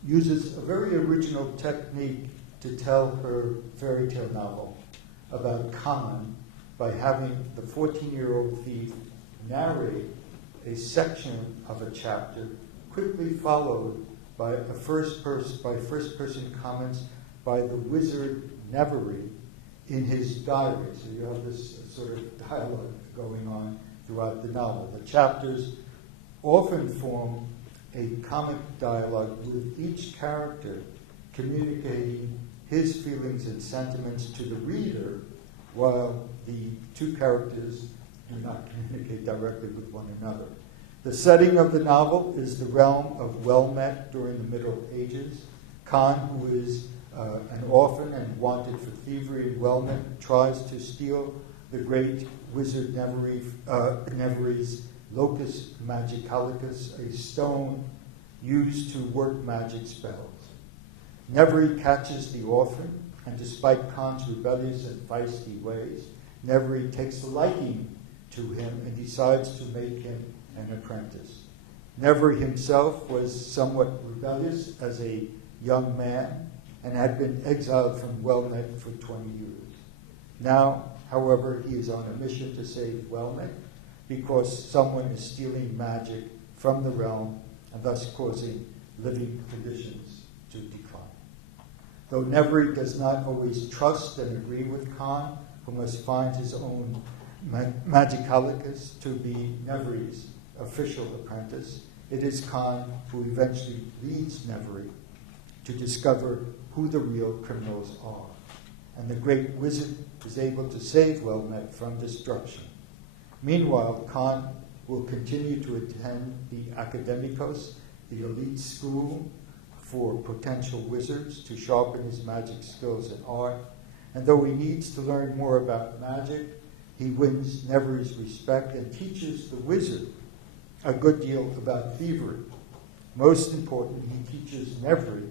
uses a very original technique to tell her fairy tale novel about Con by having the 14-year-old thief narrate a section of a chapter, quickly followed by first-person comments by the wizard Nevery in his diary. So you have this sort of dialogue going on throughout the novel. The chapters often form a comic dialogue with each character communicating his feelings and sentiments to the reader, while the 2 characters do not communicate directly with one another. The setting of the novel is the realm of Welmet during the Middle Ages. Con, who is an orphan and wanted for thievery in Welmet, tries to steal the great wizard Nevery's locus magicalicus, a stone used to work magic spells. Nevery catches the orphan, and despite Con's rebellious and feisty ways, Nevery takes a liking to him and decides to make him an apprentice. Nevery himself was somewhat rebellious as a young man and had been exiled from Welmet for 20 years. Now, however, he is on a mission to save Welmet because someone is stealing magic from the realm and thus causing living conditions to decline. Though Nevery does not always trust and agree with Con, who must find his own magicalicus to be Nevery's official apprentice, it is Con who eventually leads Nevery to discover who the real criminals are. And the great wizard is able to save Welmet from destruction. Meanwhile, Con will continue to attend the Academicos, the elite school for potential wizards, to sharpen his magic skills and art. And though he needs to learn more about magic, he wins Nevery's respect and teaches the wizard a good deal about thievery. Most important, he teaches Nevery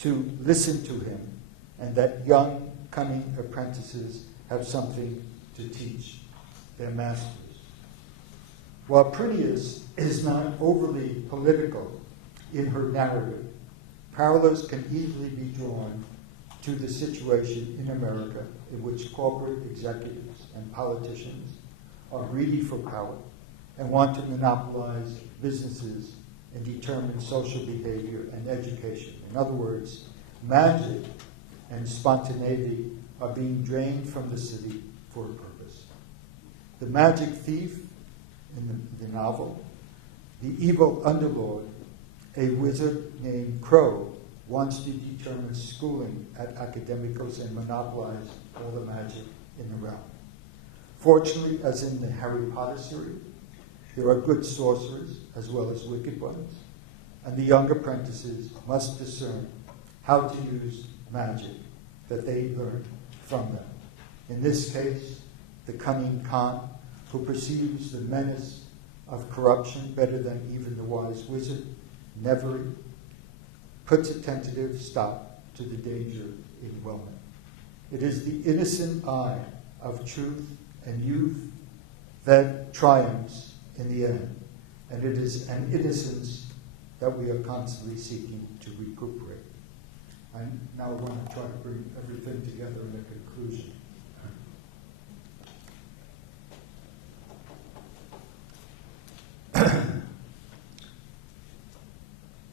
to listen to him, and that young, cunning apprentices have something to teach their masters. While Prentice is not overly political in her narrative, parallels can easily be drawn to the situation in America in which corporate executives and politicians are greedy for power and want to monopolize businesses and determine social behavior and education. In other words, magic and spontaneity are being drained from the city for a purpose. The magic thief in the novel, the evil underlord, a wizard named Crow, wants to determine schooling at Academicos and monopolize all the magic in the realm. Fortunately, as in the Harry Potter series, there are good sorcerers as well as wicked ones, and the young apprentices must discern how to use magic that they learn from them. In this case, the cunning Con, who perceives the menace of corruption better than even the wise wizard, Nevery, puts a tentative stop to the danger in Welmet. It is the innocent eye of truth and youth that triumphs in the end, and it is an innocence that we are constantly seeking to recuperate. I now want to try to bring everything together in a conclusion.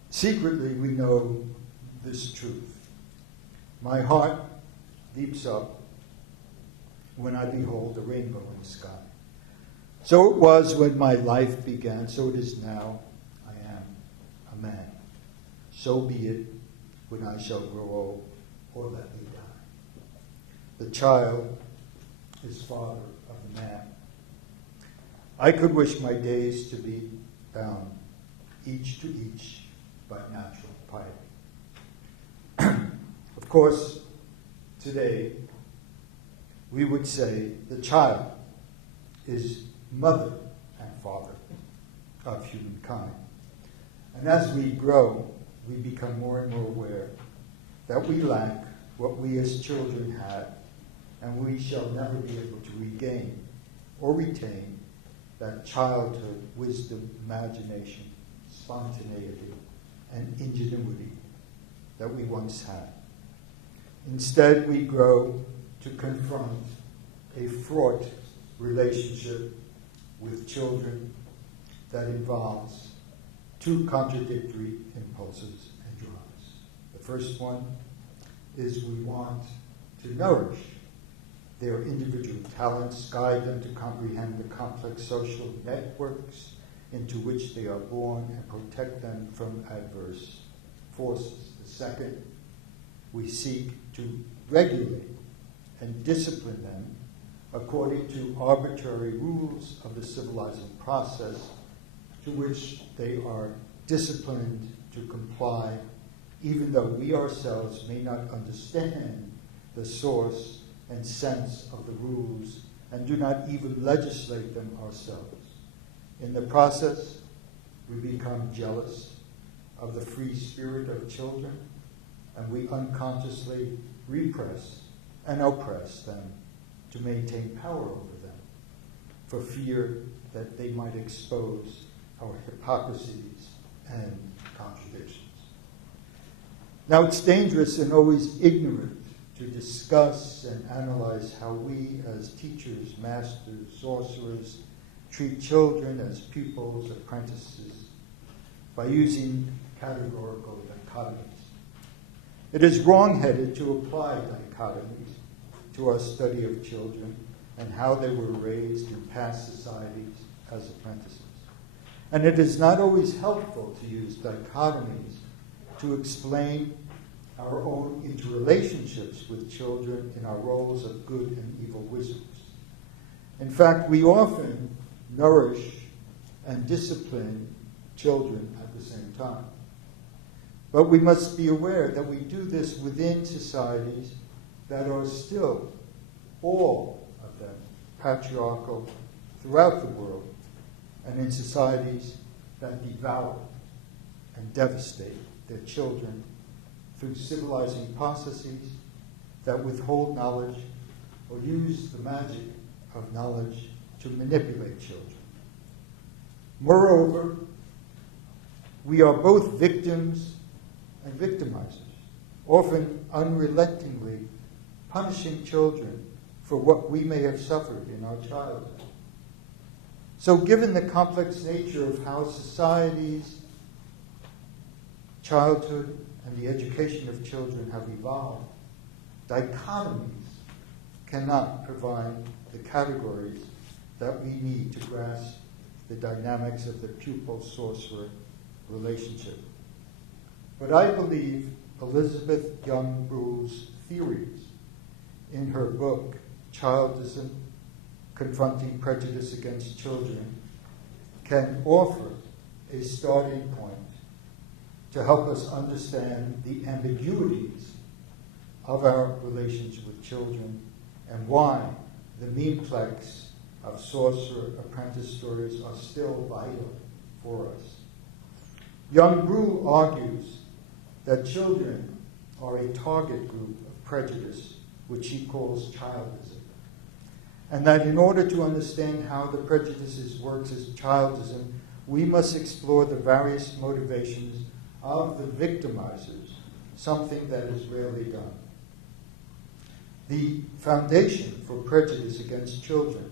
Secretly, we know this truth. My heart leaps up when I behold a rainbow in the sky. So it was when my life began, so it is now. I am a man. So be it when I shall grow old, or let me die. The child is father of the man. I could wish my days to be bound, each to each, by natural piety. Of course, today, we would say the child is mother and father of humankind. And as we grow, we become more and more aware that we lack what we as children had, and we shall never be able to regain or retain that childhood wisdom, imagination, spontaneity, and ingenuity that we once had. Instead, we grow to confront a fraught relationship with children that involves two contradictory impulses and drives. The first one is we want to nourish their individual talents, guide them to comprehend the complex social networks into which they are born, and protect them from adverse forces. The second, we seek to regulate and discipline them according to arbitrary rules of the civilizing process to which they are disciplined to comply, even though we ourselves may not understand the source and sense of the rules and do not even legislate them ourselves. In the process, we become jealous of the free spirit of children, and we unconsciously repress and oppress them to maintain power over them, for fear that they might expose our hypocrisies and contradictions. Now, it's dangerous and always ignorant to discuss and analyze how we as teachers, masters, sorcerers, treat children as pupils, apprentices, by using categorical dichotomies. It is wrong-headed to apply dichotomies to our study of children and how they were raised in past societies as apprentices. And it is not always helpful to use dichotomies to explain our own interrelationships with children in our roles of good and evil wizards. In fact, we often nourish and discipline children at the same time. But we must be aware that we do this within societies that are still, all of them, patriarchal throughout the world, and in societies that devour and devastate their children through civilizing processes that withhold knowledge or use the magic of knowledge to manipulate children. Moreover, we are both victims and victimizers, often unrelentingly punishing children for what we may have suffered in our childhood. So given the complex nature of how societies, childhood, and the education of children have evolved, dichotomies cannot provide the categories that we need to grasp the dynamics of the pupil-sorcerer relationship. But I believe Elizabeth Young Brule's theories in her book, Childism, Confronting Prejudice Against Children, can offer a starting point to help us understand the ambiguities of our relations with children and why the memeplex of sorcerer apprentice stories are still vital for us. Young Brule argues that children are a target group of prejudice, which he calls childism, and that in order to understand how the prejudices works as childism, we must explore the various motivations of the victimizers, something that is rarely done. The foundation for prejudice against children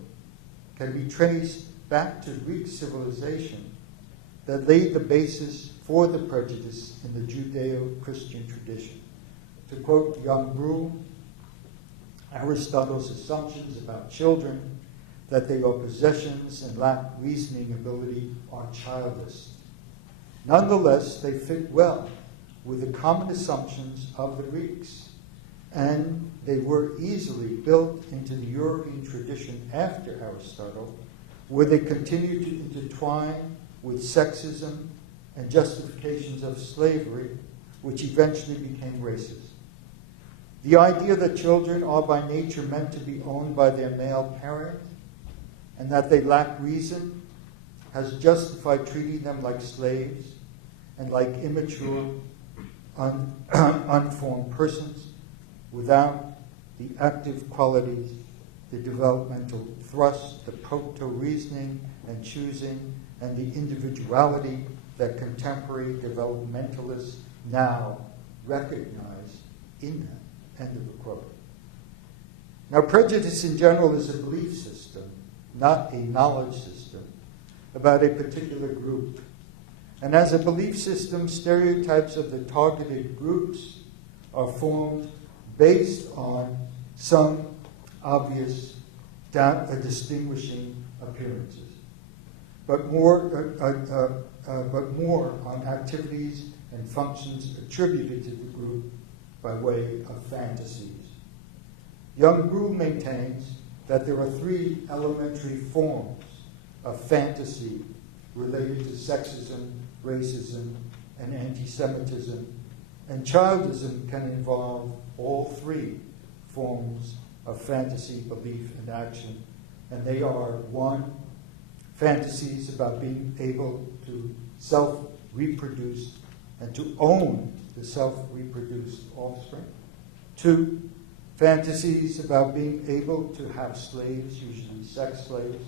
can be traced back to Greek civilization that laid the basis for the prejudice in the Judeo-Christian tradition. To quote Young Brule, Aristotle's assumptions about children, that they are possessions and lack reasoning ability, are childish. Nonetheless, they fit well with the common assumptions of the Greeks, and they were easily built into the European tradition after Aristotle, where they continue to intertwine with sexism and justifications of slavery, which eventually became racist. The idea that children are by nature meant to be owned by their male parent and that they lack reason has justified treating them like slaves and like immature, unformed persons without the active qualities, the developmental thrust, the proto-reasoning and choosing, and the individuality that contemporary developmentalists now recognize in them. End of the quote. Now, prejudice in general is a belief system, not a knowledge system, about a particular group. And as a belief system, stereotypes of the targeted groups are formed based on some obvious distinguishing appearances, but more on activities and functions attributed to the group by way of fantasies. Young Brew maintains that there are three elementary forms of fantasy related to sexism, racism, and anti-Semitism, and childism can involve all three forms of fantasy, belief, and action. And they are: one, fantasies about being able to self-reproduce and to own the self-reproduced offspring. Two, fantasies about being able to have slaves, usually sex slaves,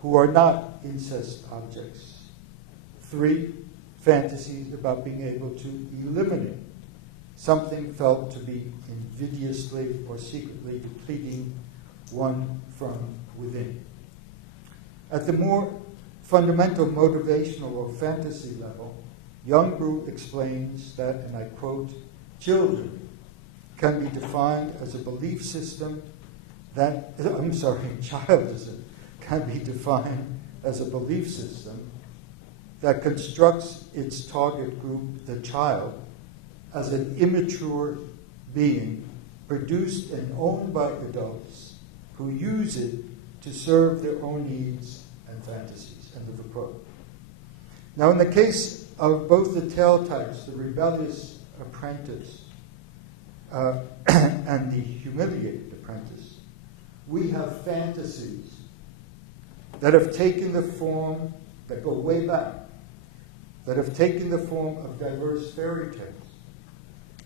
who are not incest objects. Three, fantasies about being able to eliminate something felt to be invidiously or secretly depleting one from within. At the more fundamental motivational or fantasy level, Young Brew explains that, and I quote, children can be defined as a belief system that, childism can be defined as a belief system that constructs its target group, the child, as an immature being produced and owned by adults who use it to serve their own needs and fantasies. End of the quote. Now, in the case of both the tale types, the rebellious apprentice and the humiliated apprentice, we have fantasies that have taken the form, that go way back, that have taken the form of diverse fairy tales.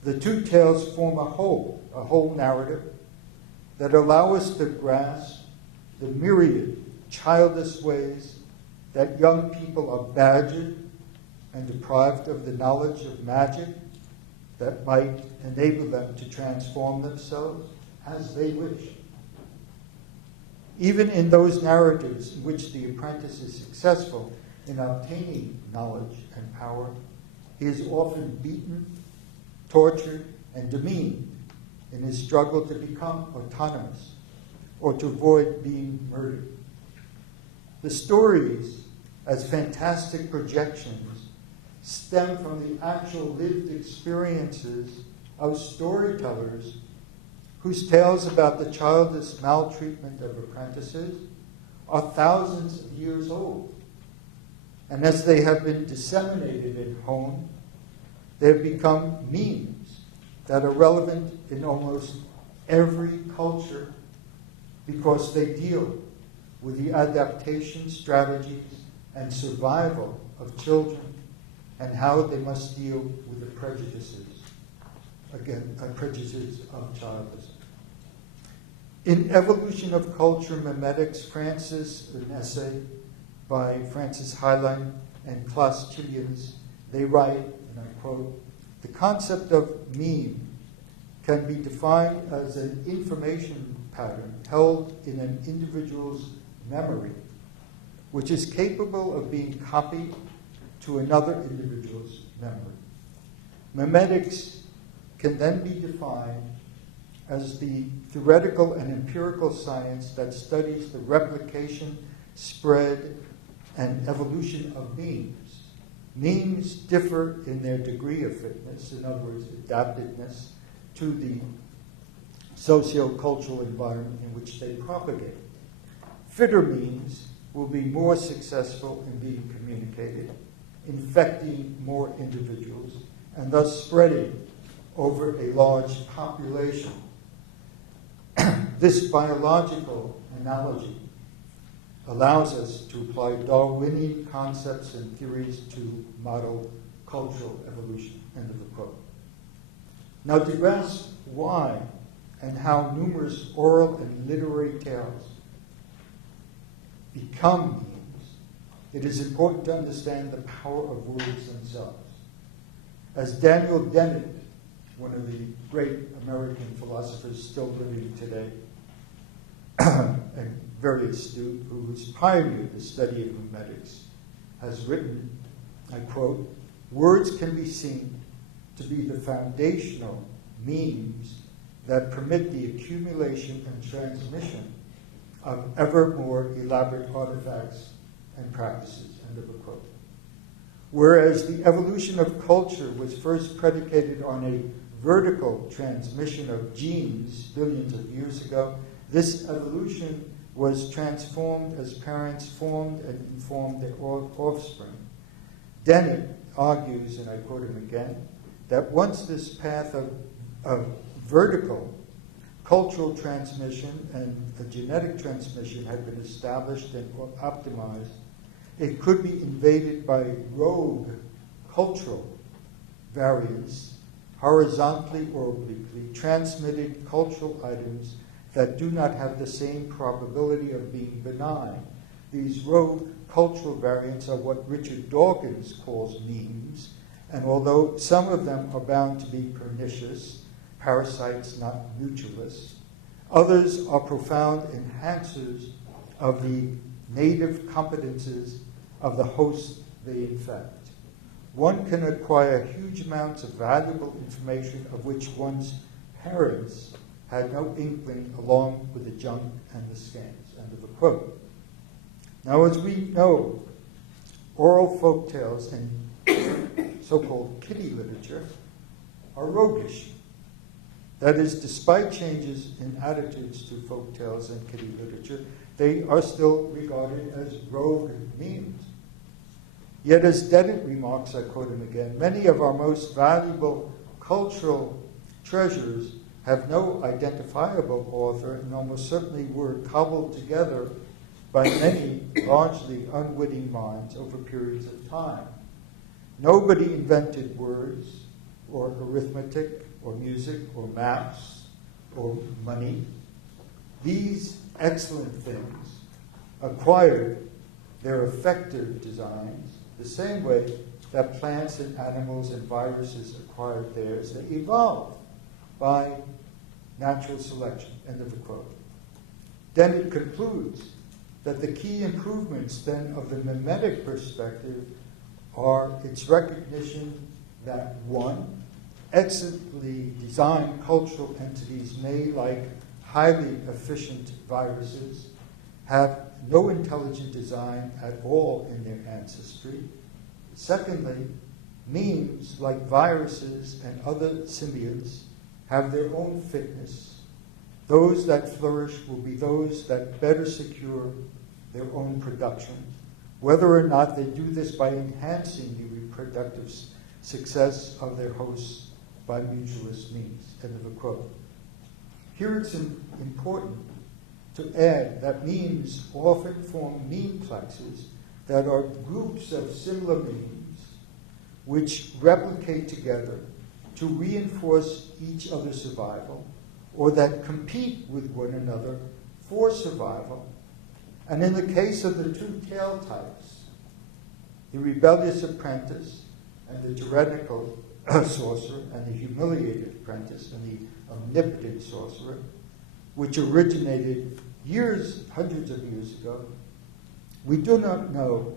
The two tales form a whole narrative that allow us to grasp the myriad childish ways that young people are badgered and deprived of the knowledge of magic that might enable them to transform themselves as they wish. Even in those narratives in which the apprentice is successful in obtaining knowledge and power, he is often beaten, tortured, and demeaned in his struggle to become autonomous or to avoid being murdered. The stories, as fantastic projections, stem from the actual lived experiences of storytellers whose tales about the childish maltreatment of apprentices are thousands of years old. And as they have been disseminated and honed, they have become memes that are relevant in almost every culture because they deal with the adaptation strategies and survival of children and how they must deal with the prejudices, prejudices of childism. In Evolution of Culture Memetics, an essay by Francis Highline and Klaus Chilians, they write, and I quote, "The concept of meme can be defined as an information pattern held in an individual's memory, which is capable of being copied to another individual's memory. Memetics can then be defined as the theoretical and empirical science that studies the replication, spread, and evolution of memes. Memes differ in their degree of fitness, in other words, adaptedness, to the socio-cultural environment in which they propagate. Fitter memes will be more successful in being communicated, infecting more individuals, and thus spreading over a large population. This biological analogy allows us to apply Darwinian concepts and theories to model cultural evolution. End of the quote. Now, to grasp why and how numerous oral and literary tales become memes, it is important to understand the power of words themselves. As Daniel Dennett, one of the great American philosophers still living today, and very astute, who has pioneered the study of memetics, has written, I quote, "Words can be seen to be the foundational means that permit the accumulation and transmission of ever more elaborate artifacts and practices," end of the quote. Whereas the evolution of culture was first predicated on a vertical transmission of genes billions of years ago, this evolution was transformed as parents formed and informed their offspring. Dennett argues, and I quote him again, that once this path of vertical cultural transmission and the genetic transmission had been established and optimized, it could be invaded by rogue cultural variants, horizontally or obliquely transmitted cultural items that do not have the same probability of being benign. These rogue cultural variants are what Richard Dawkins calls memes, and although some of them are bound to be pernicious, parasites not mutualists, others are profound enhancers of the native competences of the host they infect. One can acquire huge amounts of valuable information of which one's parents had no inkling, along with the junk and the scams. End of the quote. Now, as we know, oral folk tales and so-called kiddie literature are roguish. That is, despite changes in attitudes to folk tales and kiddie literature, they are still regarded as rogue memes. Yet, as Dennett remarks, I quote him again, many of our most valuable cultural treasures have no identifiable author and almost certainly were cobbled together by many largely unwitting minds over periods of time. Nobody invented words or arithmetic or music or maps or money. These excellent things acquired their effective designs the same way that plants and animals and viruses acquired theirs. They evolved by natural selection, end of the quote. Then it concludes that the key improvements then of the mimetic perspective are its recognition that, one, excellently designed cultural entities may, like highly efficient viruses, have no intelligent design at all in their ancestry. Secondly, memes, like viruses and other symbionts, have their own fitness. Those that flourish will be those that better secure their own production, whether or not they do this by enhancing the reproductive success of their hosts by mutualist means. End of the quote. Here it's important to add that memes often form memeplexes that are groups of similar memes which replicate together to reinforce each other's survival, or that compete with one another for survival. And in the case of the two tale types, the rebellious apprentice and the tyrannical sorcerer, and the humiliated apprentice and the omnipotent sorcerer, which originated hundreds of years ago, we do not know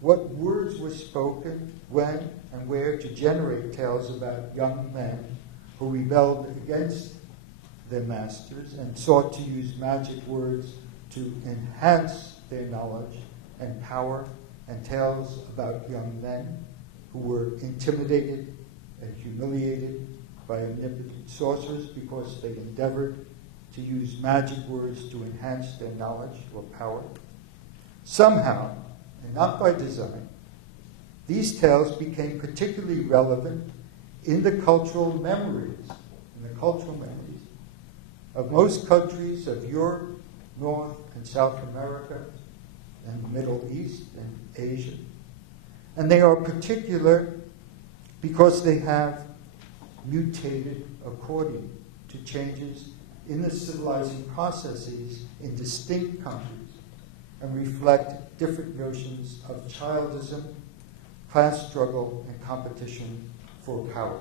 what words were spoken, when, and where to generate tales about young men who rebelled against their masters and sought to use magic words to enhance their knowledge and power, and tales about young men who were intimidated and humiliated by omnipotent sorcerers because they endeavored to use magic words to enhance their knowledge or power. Somehow, and not by design, these tales became particularly relevant in the cultural memories, of most countries of Europe, North and South America, and the Middle East and Asia. And they are particular because they have mutated according to changes in the civilizing processes in distinct countries and reflect different notions of childism, class struggle, and competition for power.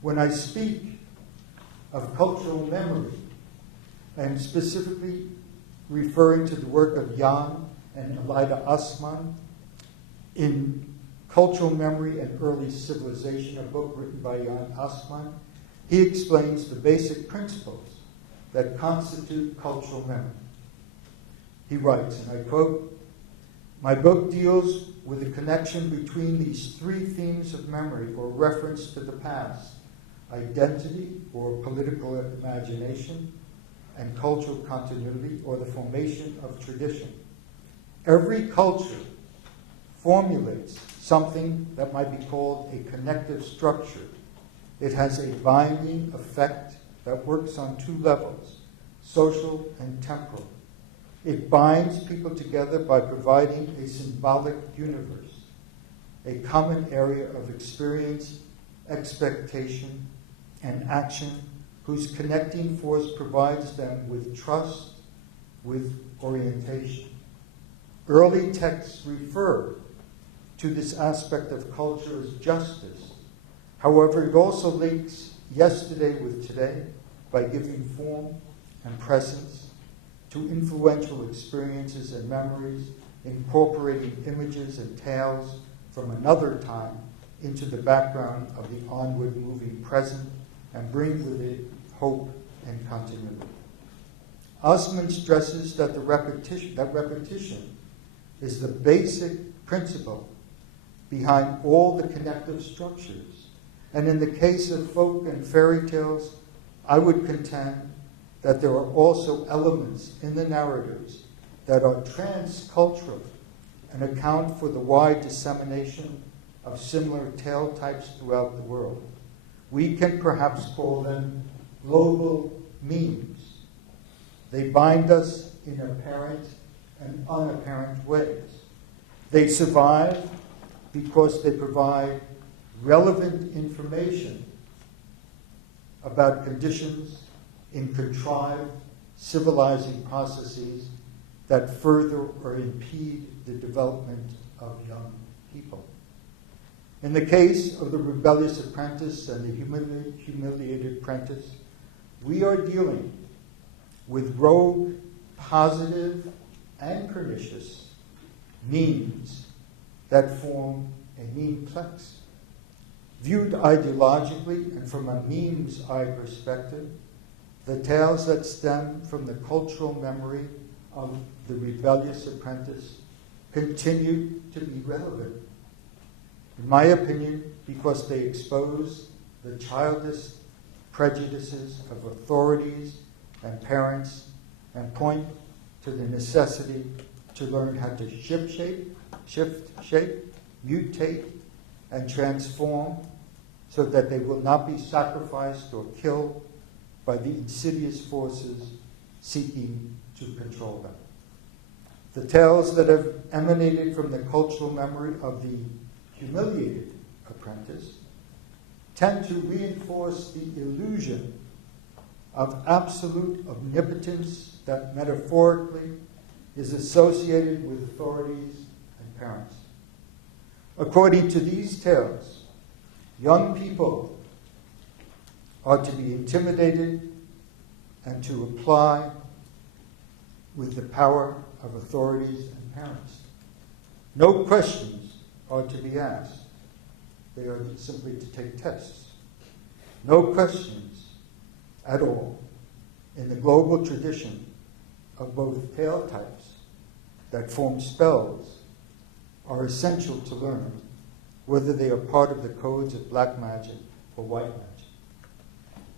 When I speak of cultural memory, I am specifically referring to the work of Jan and Elida Assmann in Cultural Memory and Early Civilization, a book written by Jan Assmann. He explains the basic principles that constitute cultural memory. He writes, and I quote, "My book deals with the connection between these three themes of memory or reference to the past: identity or political imagination, and cultural continuity or the formation of tradition. Every culture formulates something that might be called a connective structure. It has a binding effect that works on two levels, social and temporal. It binds people together by providing a symbolic universe, a common area of experience, expectation, and action whose connecting force provides them with trust, with orientation. Early texts refer to this aspect of culture as justice. However, it also links yesterday with today by giving form and presence to influential experiences and memories, incorporating images and tales from another time into the background of the onward moving present and bring with it hope and continuity." Assmann stresses that repetition is the basic principle behind all the connective structures. And in the case of folk and fairy tales, I would contend that there are also elements in the narratives that are transcultural and account for the wide dissemination of similar tale types throughout the world. We can perhaps call them global memes. They bind us in apparent and unapparent ways. They survive because they provide relevant information about conditions in contrived civilizing processes that further or impede the development of young people. In the case of the rebellious apprentice and the humiliated apprentice, we are dealing with rogue, positive, and pernicious memes that form a memeplex. Viewed ideologically and from a meme's eye perspective, the tales that stem from the cultural memory of the rebellious apprentice continue to be relevant. In my opinion, because they expose the childish prejudices of authorities and parents and point to the necessity to learn how to shift shape, mutate, and transform so that they will not be sacrificed or killed by the insidious forces seeking to control them. The tales that have emanated from the cultural memory of the humiliated apprentice tend to reinforce the illusion of absolute omnipotence that metaphorically is associated with authorities and parents. According to these tales, young people are to be intimidated and to apply with the power of authorities and parents. No questions are to be asked. They are simply to take tests. No questions at all in the global tradition of both tale types that form spells are essential to learn, whether they are part of the codes of black magic or white magic.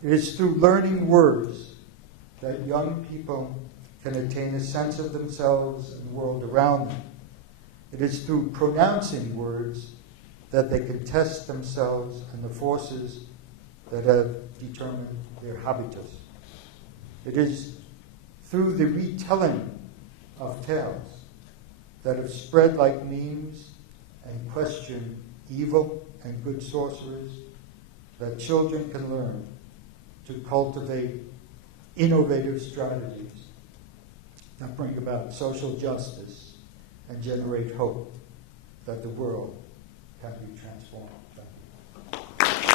It is through learning words that young people can attain a sense of themselves and the world around them. It is through pronouncing words that they can test themselves and the forces that have determined their habitus. It is through the retelling of tales that have spread like memes and question evil and good sorcerers that children can learn to cultivate innovative strategies that bring about social justice and generate hope that the world can be transformed. Thank you.